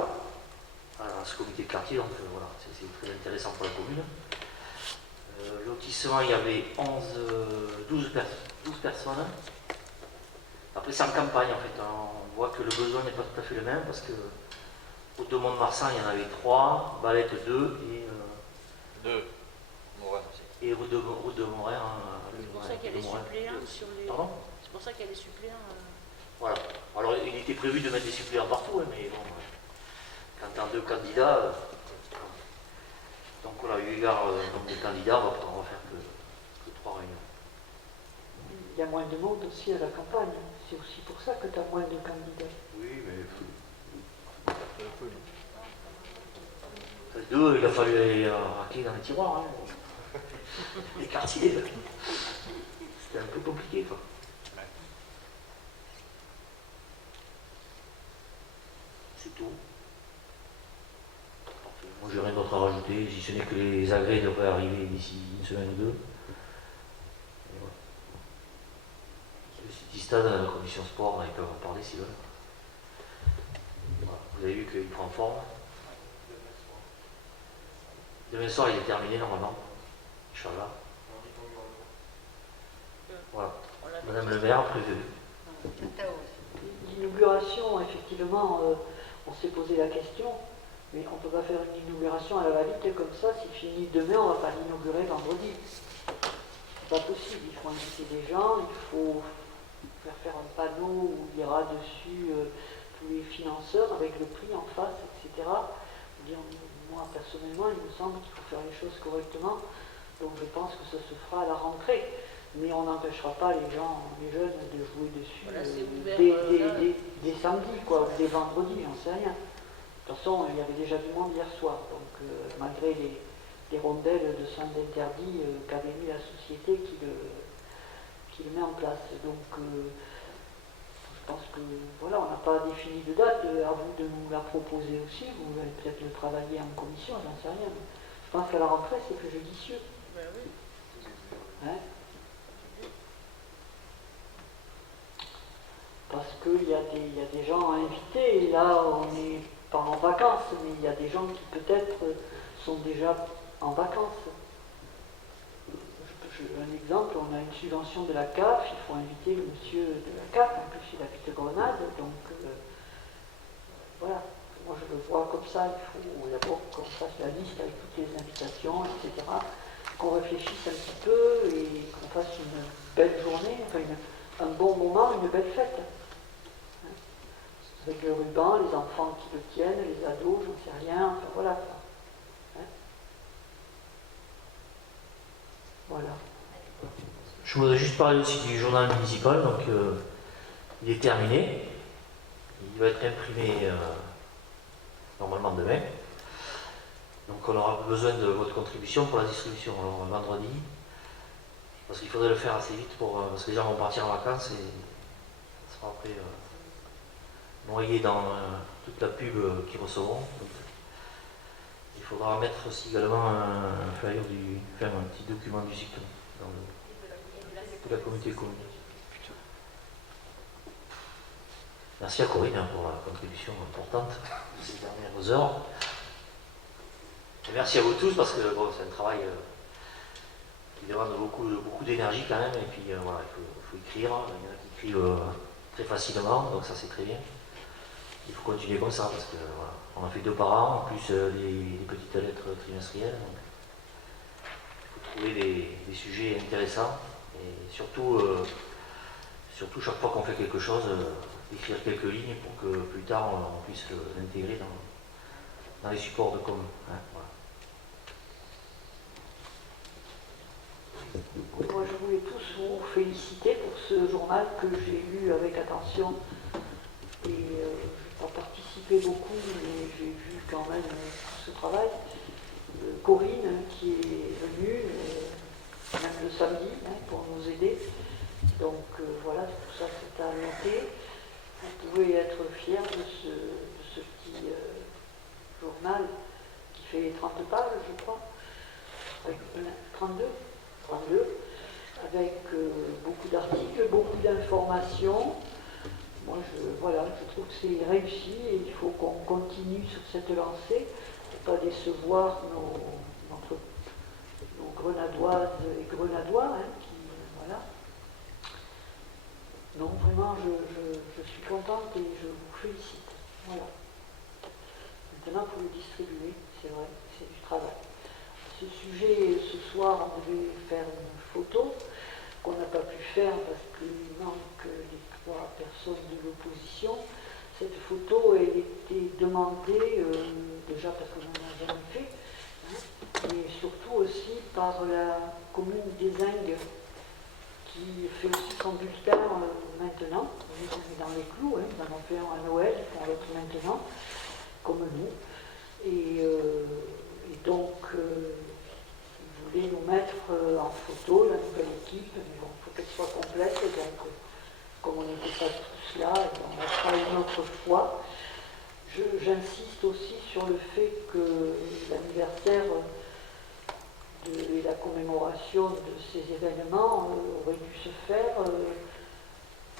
ce comité de quartier, donc voilà, c'est très intéressant pour la commune. Lotissement, il y avait 12 personnes. Après, c'est en campagne, en fait. On voit que le besoin n'est pas tout à fait le même, parce que route de Mont-de-Marsan, il y en avait 3, Balette 2 et... 2. Morin aussi. Et route de Morin. C'est pour ça qu'il y a les suppléants sur les... Pardon? C'est pour ça qu'il y a les suppléants. Voilà. Alors, il était prévu de mettre des suppléants partout, mais bon, quand t'as 2 candidats... Donc voilà, eu égard au nombre de candidats, on va faire que 3 réunions. Il y a moins de monde aussi à la campagne. C'est aussi pour ça que tu as moins de candidats. Oui, mais... 2, il a fallu aller raquer dans les tiroirs. Hein. Les quartiers. C'était un peu compliqué, quoi. C'est tout. Moi, j'ai rien d'autre à rajouter, si ce n'est que les agrès devraient arriver d'ici une semaine ou 2. Et voilà. Le Citystade, la commission sport, ils peuvent en parler s'ils veulent. Voilà. Vous avez vu qu'il prend forme. Demain soir, il est terminé normalement. Inch'Allah. Voilà. Madame le maire, prévu. L'inauguration, effectivement, on s'est posé la question. Mais on ne peut pas faire une inauguration à la va-vite comme ça, c'est fini demain, on ne va pas l'inaugurer vendredi. C'est pas possible, il faut inviter des gens, il faut faire un panneau où il y aura dessus tous les financeurs avec le prix en face, etc. Moi, personnellement, il me semble qu'il faut faire les choses correctement, donc je pense que ça se fera à la rentrée. Mais on n'empêchera pas les jeunes de jouer dessus voilà, des samedis, quoi, ou des vendredis, j'en sais rien. De toute façon, il y avait déjà du monde hier soir, donc malgré les rondelles de sens interdits qu'avait mis la société qui le met en place. Donc je pense que voilà, on n'a pas défini de date, à vous de nous la proposer aussi, vous allez peut-être le travailler en commission, j'en sais rien. Je pense qu'à la rentrée, c'est plus judicieux. Ben oui. Hein? Parce qu'il y a des gens à inviter, et là on n'est pas en vacances, mais il y a des gens qui peut-être sont déjà en vacances. Un exemple, on a une subvention de la CAF, il faut inviter le monsieur de la CAF, en plus il habite Grenade, donc voilà, moi je le vois comme ça, il faut d'abord qu'on fasse la liste avec toutes les invitations, etc., qu'on réfléchisse un petit peu et qu'on fasse une belle journée, enfin un bon moment, une belle fête. Avec le ruban, les enfants qui le tiennent, les ados, j'en sais rien, enfin voilà. Hein? Voilà. Je voudrais juste parler aussi du journal municipal, donc il est terminé. Il va être imprimé normalement demain. Donc on aura besoin de votre contribution pour la distribution. Alors vendredi, parce qu'il faudrait le faire assez vite parce que les gens vont partir en vacances et ça sera après noyé dans toute la pub qu'ils recevront. Donc, Il faudra mettre aussi également un flyer un petit document du cycle dans de la communauté commune. Merci à Corinne pour la contribution importante ces dernières heures. Et merci à vous tous parce que bon, c'est un travail qui demande beaucoup d'énergie quand même. Et puis voilà, il faut écrire. Il y en a qui écrivent très facilement, donc ça c'est très bien. Il faut continuer comme ça parce que voilà, on a fait 2 par an, en plus les petites lettres trimestrielles. Donc, il faut trouver des sujets intéressants et surtout chaque fois qu'on fait quelque chose, écrire quelques lignes pour que plus tard on puisse l'intégrer dans les supports de com. Hein, voilà. Moi, je voulais tous vous féliciter pour ce journal que j'ai lu avec attention. Et je n'ai pas participé beaucoup, mais j'ai vu quand même tout ce travail. Corinne, qui est venue, même le samedi, pour nous aider. Donc voilà, tout ça c'est à noter. Vous pouvez être fiers de ce petit journal qui fait 30 pages, je crois. Avec 32, avec beaucoup d'articles, beaucoup d'informations. Moi, je trouve que c'est réussi et il faut qu'on continue sur cette lancée pour ne pas décevoir nos grenadoises et grenadois. Voilà. Donc vraiment, je suis contente et je vous félicite. Voilà. Maintenant, il faut le distribuer, c'est vrai, c'est du travail. Ce sujet, ce soir, on devait faire une photo qu'on n'a pas pu faire parce qu'il manque les 3 personnes de l'opposition. Cette photo, elle était demandée déjà parce qu'on n'en a jamais fait, mais surtout aussi par la commune des Ingues qui fait aussi son bulletin maintenant. Ils sont dans les clous, ils en ont fait un à Noël, ils font l'autre maintenant, comme nous. Et donc, ils voulaient nous mettre en photo, la nouvelle équipe, mais bon, il faut qu'elle soit complète, et donc, comme on n'était pas tous là, on la fera une autre fois. J'insiste aussi sur le fait que l'anniversaire et la commémoration de ces événements aurait dû se faire,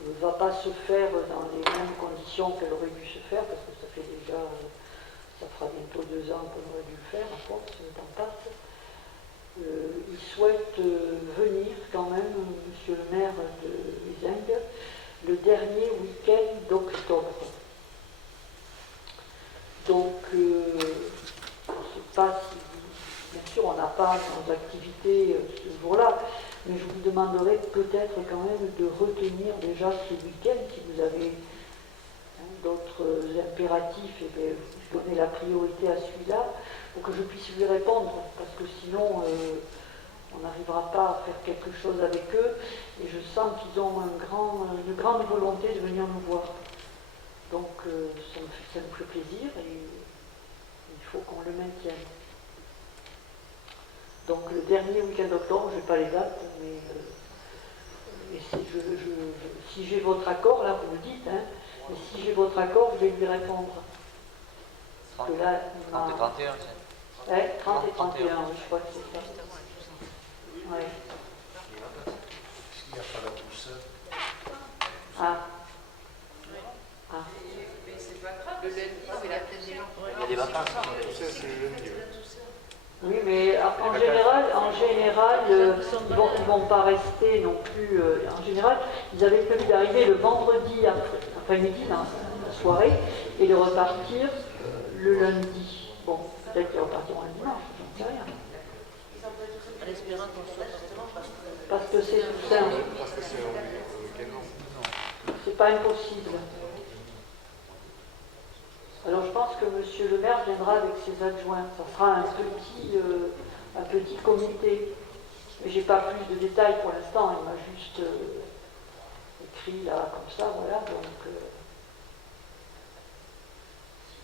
ne va pas se faire dans les mêmes conditions qu'elle aurait dû se faire, parce que ça fait déjà, ça fera bientôt 2 ans qu'on aurait dû le faire, à force, le temps passe. Il souhaite venir quand même, monsieur le maire des Ingues, le dernier week-end d'octobre. Donc, je ne sais pas si, bien sûr, on n'a pas nos activités ce jour-là, mais je vous demanderai peut-être quand même de retenir déjà ce week-end, si vous avez d'autres impératifs, et bien, vous donnez la priorité à celui-là, pour que je puisse lui répondre, parce que sinon, on n'arrivera pas à faire quelque chose avec eux, et je sens qu'ils ont une grande volonté de venir nous voir. Donc, ça nous fait plaisir, et il faut qu'on le maintienne. Donc, le dernier week-end d'octobre, je n'ai pas les dates, mais si j'ai votre accord, là, vous me dites, mais si j'ai votre accord, je vais lui répondre. 30 et 31, c'est 30 et 31, je crois que c'est ça. Ouais. S'il n'y a pas la douceur. Mais c'est pas grave, le lundi, c'est la fête des enfants. Il y a des vacances. C'est le lundi. Oui, mais en général, ils ne vont pas rester non plus. En général, ils avaient prévu d'arriver le vendredi après-midi, dans la soirée, et de repartir le lundi. Bon, peut-être qu'ils repartiront le dimanche, j'en sais rien. En espérant qu'on soit justement Parce que c'est tout simple. Parce que c'est un week-end long. C'est pas impossible. Alors je pense que monsieur le maire viendra avec ses adjoints. Ça sera un petit comité. Mais j'ai pas plus de détails pour l'instant. Il m'a juste écrit là comme ça, voilà. Donc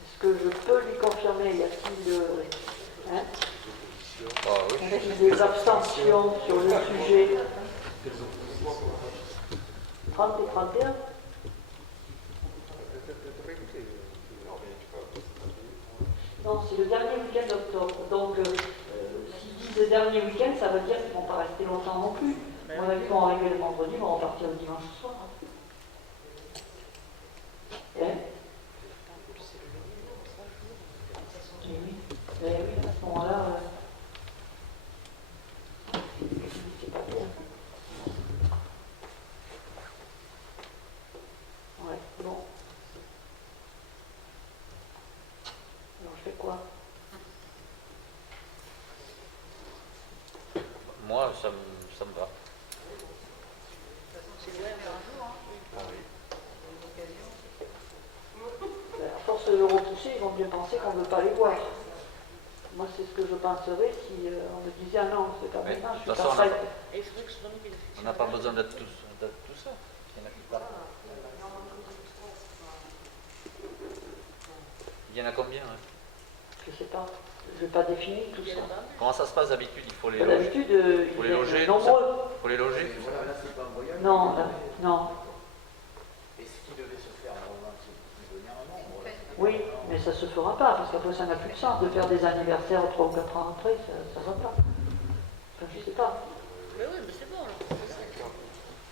est-ce que je peux lui confirmer? Y a-t-il des abstentions sur le sujet? 30 et 31? Non, c'est le dernier week-end d'octobre. Donc, s'ils disent le dernier week-end, ça veut dire qu'ils ne vont pas rester longtemps non plus. À mon avis, ils vont arriver le vendredi, ils vont repartir le dimanche soir. Eh oui, à ce moment-là, c'est pas bien. Ouais, bon. Alors, je fais quoi? Moi, ça me va. C'est loin, par un jour, hein. À force de le repousser, ils vont bien penser qu'on ne veut pas les voir. Moi, c'est ce que je penserais si on me disait, ah non, c'est quand même ça, je suis pas prête. On n'a pas besoin d'être tout ça. Il y en a qui partent. Il y en a combien? Je sais pas. Je n'ai pas défini tout ça. Comment ça se passe d'habitude? Il faut les loger. D'habitude, il faut les loger. Nombreux. Il faut les loger. Voilà, là, c'est pas un voyage. Non, non. Et ce qui devait se faire avant, c'est de venir en nombre. Oui, mais ça ne se fera pas, parce qu'après ça n'a plus de sens de faire des anniversaires 3 ou 4 ans après, ça ne va pas. Enfin, je ne sais pas. Mais oui, mais c'est bon, là.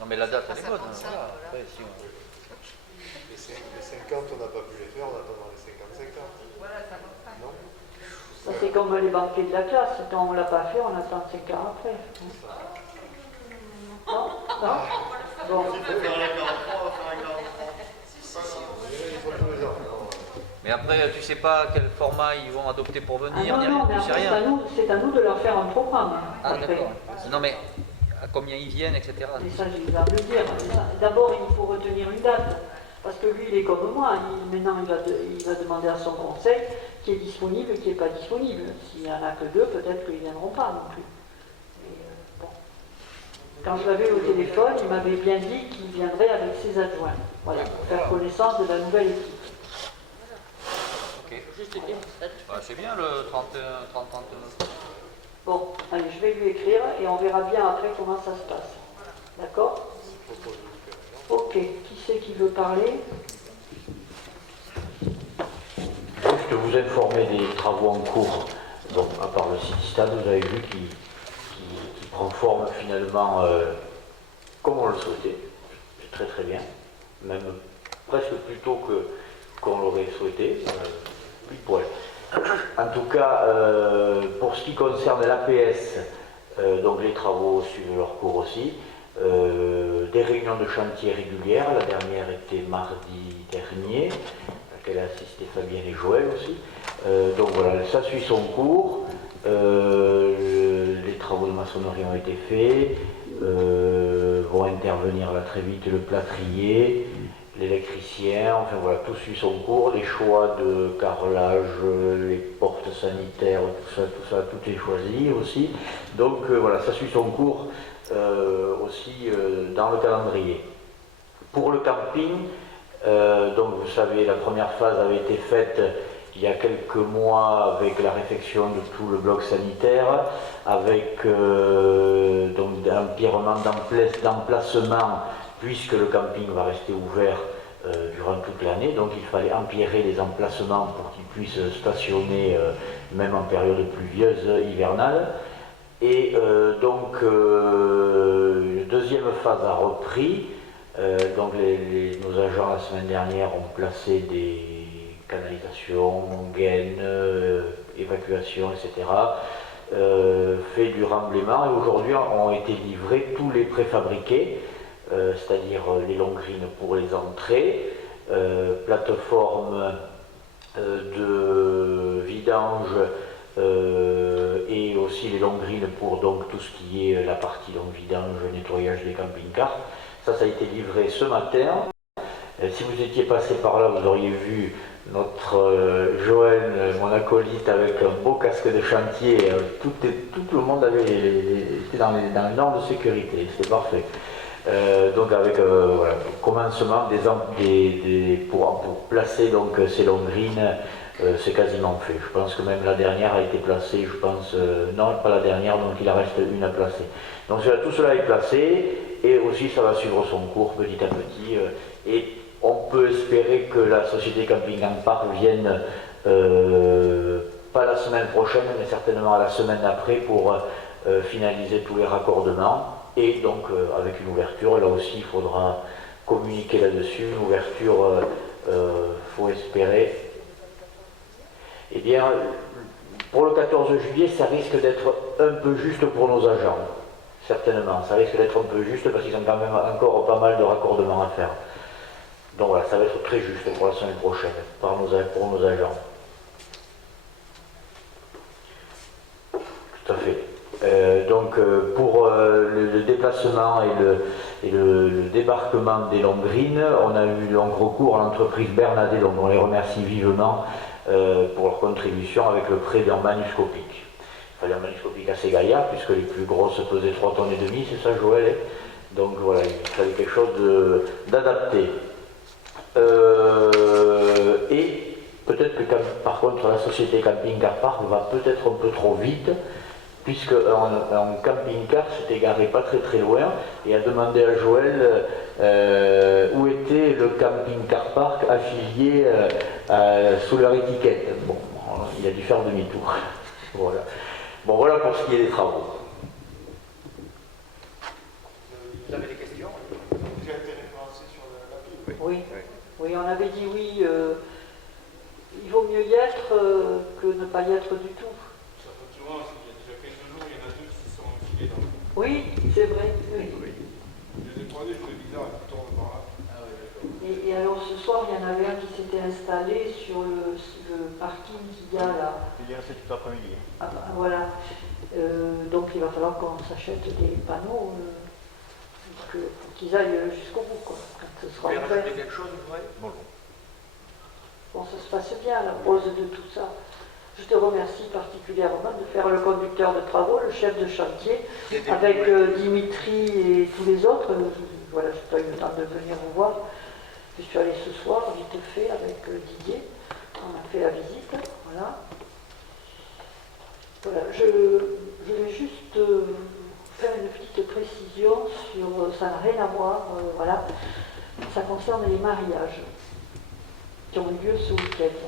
Non, mais la date, elle est bonne. Voilà. Après, si on... Les 50, on n'a pas pu les faire, on attendra les 55 ans. Voilà, ça va pas. Non. Ça, c'est comme les banquets de la classe. Quand on ne l'a pas fait, on attend 5 ans après. Non? Non? Bon. Il faut faire la 43, faire la 43. Il faut tous les ans. Mais après, tu sais pas quel format ils vont adopter pour venir. Ah non, mais tu sais après, rien. c'est à nous de leur faire un programme. Ah, après. d'accord. Non, mais à combien ils viennent, etc. Et ça, je vais le dire. D'abord, il faut retenir une date. Parce que lui, il est comme moi. Maintenant, il va demander à son conseil qui est disponible et qui n'est pas disponible. S'il n'y en a que 2, peut-être qu'ils ne viendront pas non plus. Et, bon. Quand je l'avais au téléphone, il m'avait bien dit qu'il viendrait avec ses adjoints. Voilà, pour faire connaissance de la nouvelle équipe. Ok. Bah, c'est bien le 30-39. Bon, allez, je vais lui écrire et on verra bien après comment ça se passe. D'accord? Ok, qui c'est qui veut parler? Juste vous informer des travaux en cours. Donc, à part le City-Stade, vous avez vu qui prend forme finalement comme on le souhaitait. C'est très très bien. Même presque plus tôt qu'on l'aurait souhaité. Plus de poil. En tout cas, pour ce qui concerne l'APS, donc les travaux suivent leur cours aussi. Des réunions de chantier régulières, la dernière était mardi dernier, à laquelle a assisté Fabien et Joël aussi. Donc voilà, ça suit son cours. Les travaux de maçonnerie ont été faits. Vont intervenir là très vite le plâtrier, l'électricien, enfin voilà, tout suit son cours, les choix de carrelage, les portes sanitaires, tout ça, tout est choisi aussi. Donc voilà, ça suit son cours aussi dans le calendrier. Pour le camping, donc vous savez, la première phase avait été faite il y a quelques mois avec la réfection de tout le bloc sanitaire, avec donc un empirement d'emplacement, puisque le camping va rester ouvert durant toute l'année, donc il fallait empirer les emplacements pour qu'ils puissent stationner même en période pluvieuse hivernale. Et donc une deuxième phase a repris, donc nos agents la semaine dernière ont placé des canalisations, gaines, évacuation, etc. Fait du remblaiement et aujourd'hui ont été livrés tous les préfabriqués, c'est-à-dire les longrines pour les entrées, plateforme de vidange et aussi les longrines pour donc tout ce qui est la partie donc vidange, nettoyage des camping-cars. Ça a été livré ce matin. Si vous étiez passé par là, vous auriez vu notre Joël, mon acolyte, avec un beau casque de chantier. Tout le monde était dans les normes de sécurité, c'était parfait. Donc avec voilà, commencement pour placer donc ces longrines, c'est quasiment fait. Je pense que même la dernière a été placée, je pense, non pas la dernière, donc il en reste une à placer. Donc tout cela est placé et aussi ça va suivre son cours petit à petit. Et on peut espérer que la société Camping en Parc vienne la semaine prochaine, mais certainement la semaine d'après pour finaliser tous les raccordements. Et donc avec une ouverture, là aussi il faudra communiquer là-dessus, une ouverture, faut espérer. Eh bien, pour le 14 juillet, ça risque d'être un peu juste pour nos agents, certainement. Ça risque d'être un peu juste parce qu'ils ont quand même encore pas mal de raccordements à faire. Donc voilà, ça va être très juste pour la semaine prochaine, pour nos agents. Tout à fait. Pour le déplacement et le débarquement des Longrines, on a eu donc recours à l'entreprise Bernadette, donc on les remercie vivement pour leur contribution avec le prêt d'un manuscopique. Il fallait un manuscopique assez gaillard, puisque les plus grosses pesaient 3,5 tonnes, c'est ça Joël? Donc voilà, il fallait quelque chose d'adapté. Et peut-être que par contre la société Camping Car Park va peut-être un peu trop vite, puisque un camping-car s'était garé pas très très loin et a demandé à Joël où était le camping-car park affilié sous leur étiquette. Bon, il a dû faire demi-tour. Voilà. Bon, voilà pour ce qui est des travaux. Vous avez des questions? Qui a été référencé sur la Bible? Oui. Oui, on avait dit oui, il vaut mieux y être que ne pas y être du tout. Ça fait souvent, il y a déjà quelques jours, il y en a deux qui se sont enfilés dans le... Oui, c'est vrai. Oui. Je les ai croisés, je trouvais bizarre, ils tournent par là. Ah oui, d'accord. Et alors ce soir, il y en avait un qui s'était installé sur le parking qu'il y a là. Il est resté tout l'après-midi. Ah, voilà. Donc il va falloir qu'on s'achète des panneaux pour qu'ils aillent jusqu'au bout, quoi, quand ce sera Vous voulez ouvert. rajouter quelque chose, vous voyez? Bonjour. Bon, ça se passe bien, la pose de tout ça. Je te remercie particulièrement de faire le conducteur de travaux, le chef de chantier, avec Dimitri et tous les autres. Voilà, je n'ai pas eu le temps de venir vous voir. Je suis allée ce soir, vite fait, avec Didier. On a fait la visite, voilà. Voilà, je vais juste faire une petite précision sur... Ça n'a rien à voir, voilà. Ça concerne les mariages qui ont eu lieu ce week-end.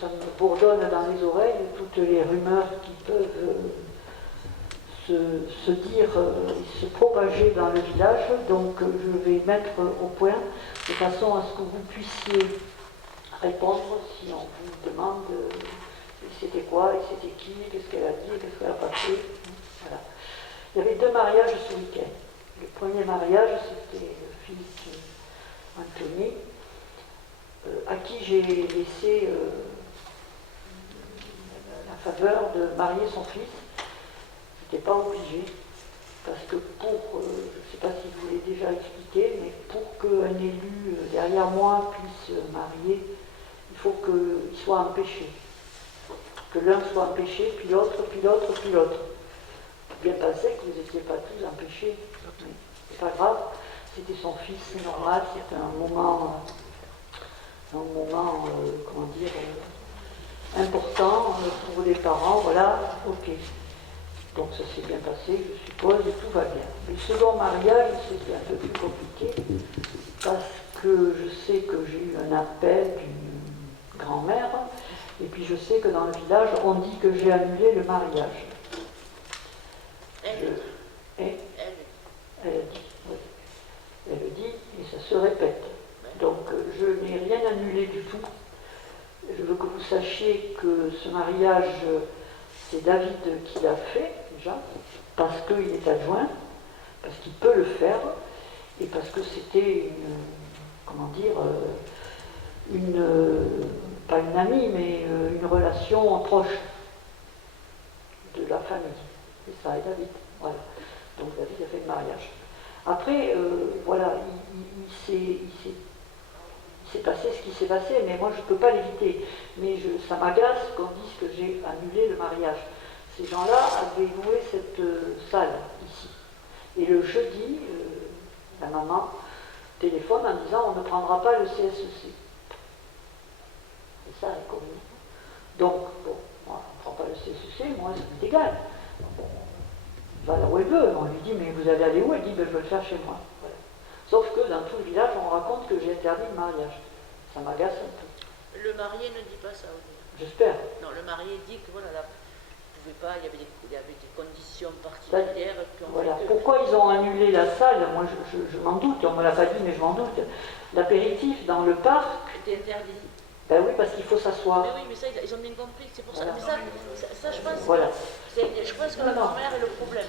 Ça me bourdonne dans les oreilles, toutes les rumeurs qui peuvent se dire et se propager dans le village. Donc je vais mettre au point de façon à ce que vous puissiez répondre si on vous demande c'était quoi, et c'était qui, qu'est-ce qu'elle a dit, qu'est-ce qu'elle a pas fait. Voilà. Il y avait 2 mariages ce week-end. Le premier mariage, c'était le fils Anthony, à qui j'ai laissé la faveur de marier son fils. Je n'étais pas obligée, parce que pour, je ne sais pas si je vous l'ai déjà expliqué, mais pour qu'un élu derrière moi puisse marier, il faut qu'il soit empêché. Que l'un soit empêché, puis l'autre, puis l'autre, puis l'autre. Bien passé que vous n'étiez pas tous empêchés, mais c'est pas grave, c'était son fils, c'est normal, c'était un moment comment dire, important pour les parents, voilà, ok. Donc ça s'est bien passé, je suppose, et tout va bien. Le second mariage, c'était un peu plus compliqué, parce que je sais que j'ai eu un appel d'une grand-mère, et puis je sais que dans le village, on dit que j'ai annulé le mariage. Elle a dit, oui. Elle dit, et ça se répète. Donc je n'ai rien annulé du tout. Je veux que vous sachiez que ce mariage, c'est David qui l'a fait déjà, parce qu'il est adjoint, parce qu'il peut le faire, et parce que c'était pas une amie, mais une relation proche de la famille. C'est ça, et David. Voilà. Donc David a fait le mariage. Après, voilà, il s'est passé ce qui s'est passé, mais moi je ne peux pas l'éviter. Mais ça m'agace qu'on dise que j'ai annulé le mariage. Ces gens-là avaient loué cette salle ici. Et le jeudi, la maman téléphone en disant on ne prendra pas le CSEC. Et ça, elle est commune. Donc, bon, moi, on ne prend pas le CSEC, moi, ça m'est égal. Bon, il va là où elle veut. On lui dit mais vous allez aller où? Elle dit ben, je veux le faire chez moi. Voilà. Sauf que dans tout le village, on raconte que j'ai interdit le mariage. Ça m'agace un peu. Le marié ne dit pas ça. J'espère. Non, le marié dit que voilà, là, vous pouvez pas, il y avait des conditions particulières. Voilà. Pourquoi ils ont annulé la salle? Moi, je m'en doute, on ne me l'a pas dit, mais je m'en doute. L'apéritif dans le parc. C'était interdit. Ben oui, parce qu'il faut s'asseoir. Mais oui, mais ça, ils ont bien compris, c'est pour ça. Voilà. Mais ça, je pense, voilà. Je pense que la grand-mère est le problème.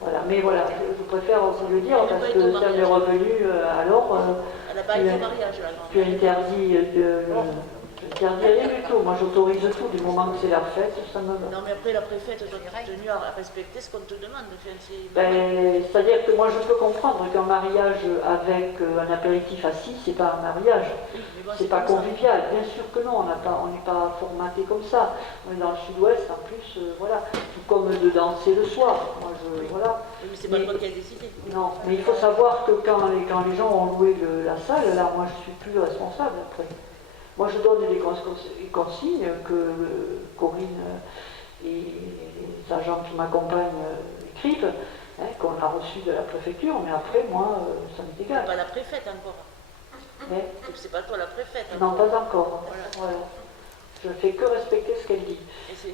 Voilà. Mais voilà, je préfère vous le dire, parce que ça m'est revenu, alors, elle n'a pas été au mariage, la grand-mère. tu interdis j'interdis rien du tout, moi j'autorise tout, du moment que c'est la fête, ça me va. Non mais après la préfète doit être tenue à respecter ce qu'on te demande. C'est-à-dire que moi je peux comprendre qu'un mariage avec un apéritif assis, c'est pas un mariage, c'est pas convivial, bien sûr que non, on n'est pas formaté comme ça. On est dans le sud-ouest en plus, voilà, tout comme de danser le soir. Moi, voilà. Mais c'est pas toi qui as décidé. Non, mais il faut savoir que quand les gens ont loué la salle, là moi je suis plus responsable après. Moi, je donne les consignes que Corinne et les agents qui m'accompagnent écrivent, hein, qu'on a reçu de la préfecture, mais après, moi, ça m'est égal. C'est pas la préfète encore. C'est pas toi la préfète. Non, pas encore. Voilà. Je ne fais que respecter ce qu'elle dit.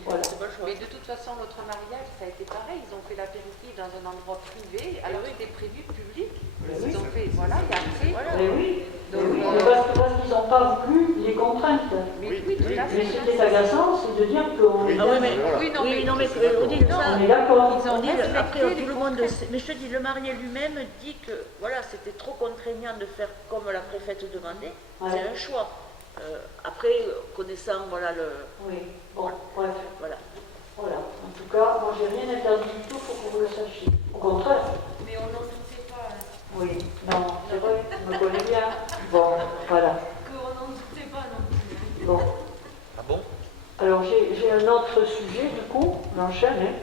Voilà. Mais de toute façon, notre mariage, ça a été pareil. Ils ont fait l'apéritif dans un endroit privé, alors que c'était prévu public. Ils ont fait, voilà, et après. Voilà. Mais oui, parce qu'ils n'ont pas voulu les contraintes. Mais oui, tout à fait. Mais ce qui est agaçant, c'est de dire qu'on est. On est d'accord. Après, tout le monde. Mais je te dis, le marié lui-même dit que voilà, c'était trop contraignant de faire comme la préfète demandait. Ouais. C'est un choix. Après, connaissant, voilà le. Oui, bon, bref. Voilà. Voilà. En tout cas, moi, j'ai rien interdit du tout pour que vous le sachiez. Au contraire. Mais on n'en doutait pas. Oui, non, c'est vrai, tu me connais bien. Bon, voilà. Qu'on n'en doutait pas non plus. Bon. Ah bon? Alors, j'ai un autre sujet, du coup, j'enchaîne. Hein.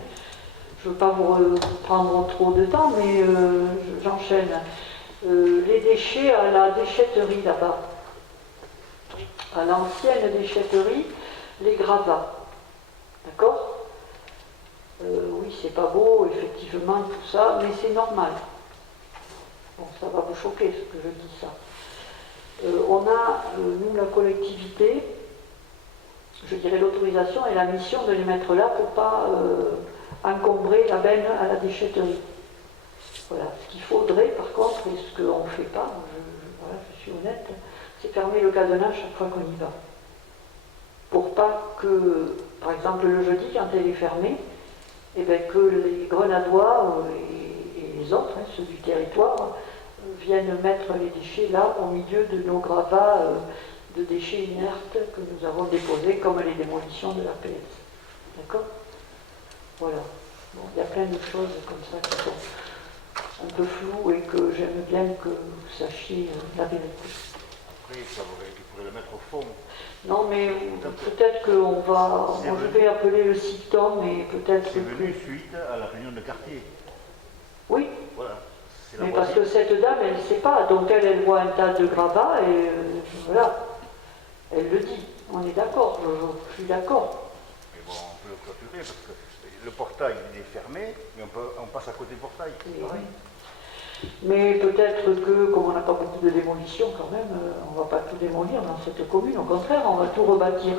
Je ne veux pas vous prendre trop de temps, mais j'enchaîne. Les déchets à la déchetterie là-bas. À l'ancienne déchetterie, les gravats. D'accord? Oui, c'est pas beau, effectivement, tout ça, mais c'est normal. Bon, ça va vous choquer ce que je dis ça. On a, nous, la collectivité, je dirais l'autorisation et la mission de les mettre là pour ne pas encombrer la benne à la déchetterie. Voilà. Ce qu'il faudrait, par contre, et ce qu'on ne fait pas, je suis honnête, c'est fermer le cadenas chaque fois qu'on y va. Pour pas que, par exemple, le jeudi, quand elle est fermée, eh bien, que les Grenadois et les autres, ceux du territoire, viennent mettre les déchets là, au milieu de nos gravats de déchets inertes que nous avons déposés, comme les démolitions de la PS. D'accord? Voilà. Bon, il y a plein de choses comme ça qui sont un peu floues et que j'aime bien que vous sachiez la vérité. Après, il faudrait le mettre au fond. Non, mais peut-être qu'on va. Moi, je vais appeler le SICTOM et peut-être. C'est venu suite à la réunion de quartier. Oui. Voilà. Mais parce que cette dame, elle ne sait pas. Donc elle voit un tas de gravats et voilà. Elle le dit. On est d'accord. Je suis d'accord. Mais bon, on peut le clôturer parce que le portail il est fermé, mais on passe à côté du portail. Oui. Mais peut-être que, comme on n'a pas beaucoup de démolition quand même, on ne va pas tout démolir dans cette commune, au contraire, on va tout rebâtir.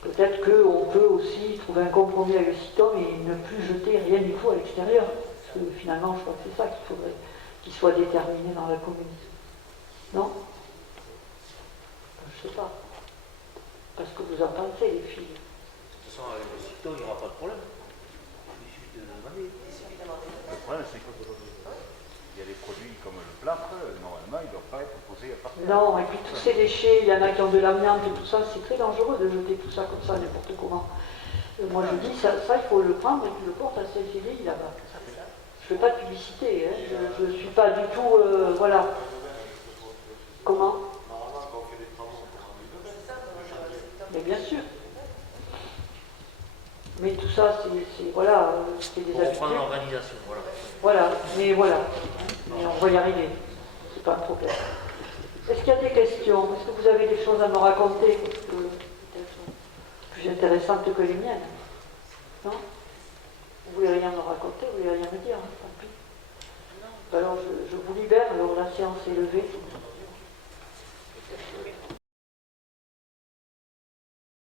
Peut-être qu'on peut aussi trouver un compromis avec le CITOM et ne plus jeter rien du tout à l'extérieur. Parce que finalement, je crois que c'est ça qu'il faudrait qu'il soit déterminé dans la commune. Non? Je ne sais pas. Parce que vous en pensez, les filles. De toute façon, avec le CITOM, il n'y aura pas de problème. Il suffit de demander. Le problème, c'est que il y a des produits comme le plâtre, normalement, ils ne doivent pas être posés à partir. Non, et puis tous ces déchets, il y en a qui ont de l'amiante et tout ça, c'est très dangereux de jeter tout ça comme ça, n'importe comment. Moi je dis, ça il faut le prendre et tu le portes à CFDI là-bas. Je ne fais pas de publicité, hein. Je ne suis pas du tout, voilà. Comment? Mais bien sûr. Mais tout ça, c'est voilà, c'est des habitudes. Pour prendre l'organisation, voilà. Voilà, mais voilà. Mais on va y arriver. C'est pas un problème. Est-ce qu'il y a des questions? Est-ce que vous avez des choses à me raconter peut-être plus intéressantes que les miennes? Non? Vous voulez rien me raconter? Vous voulez rien me dire? Tant pis. Alors je vous libère, alors la séance est levée.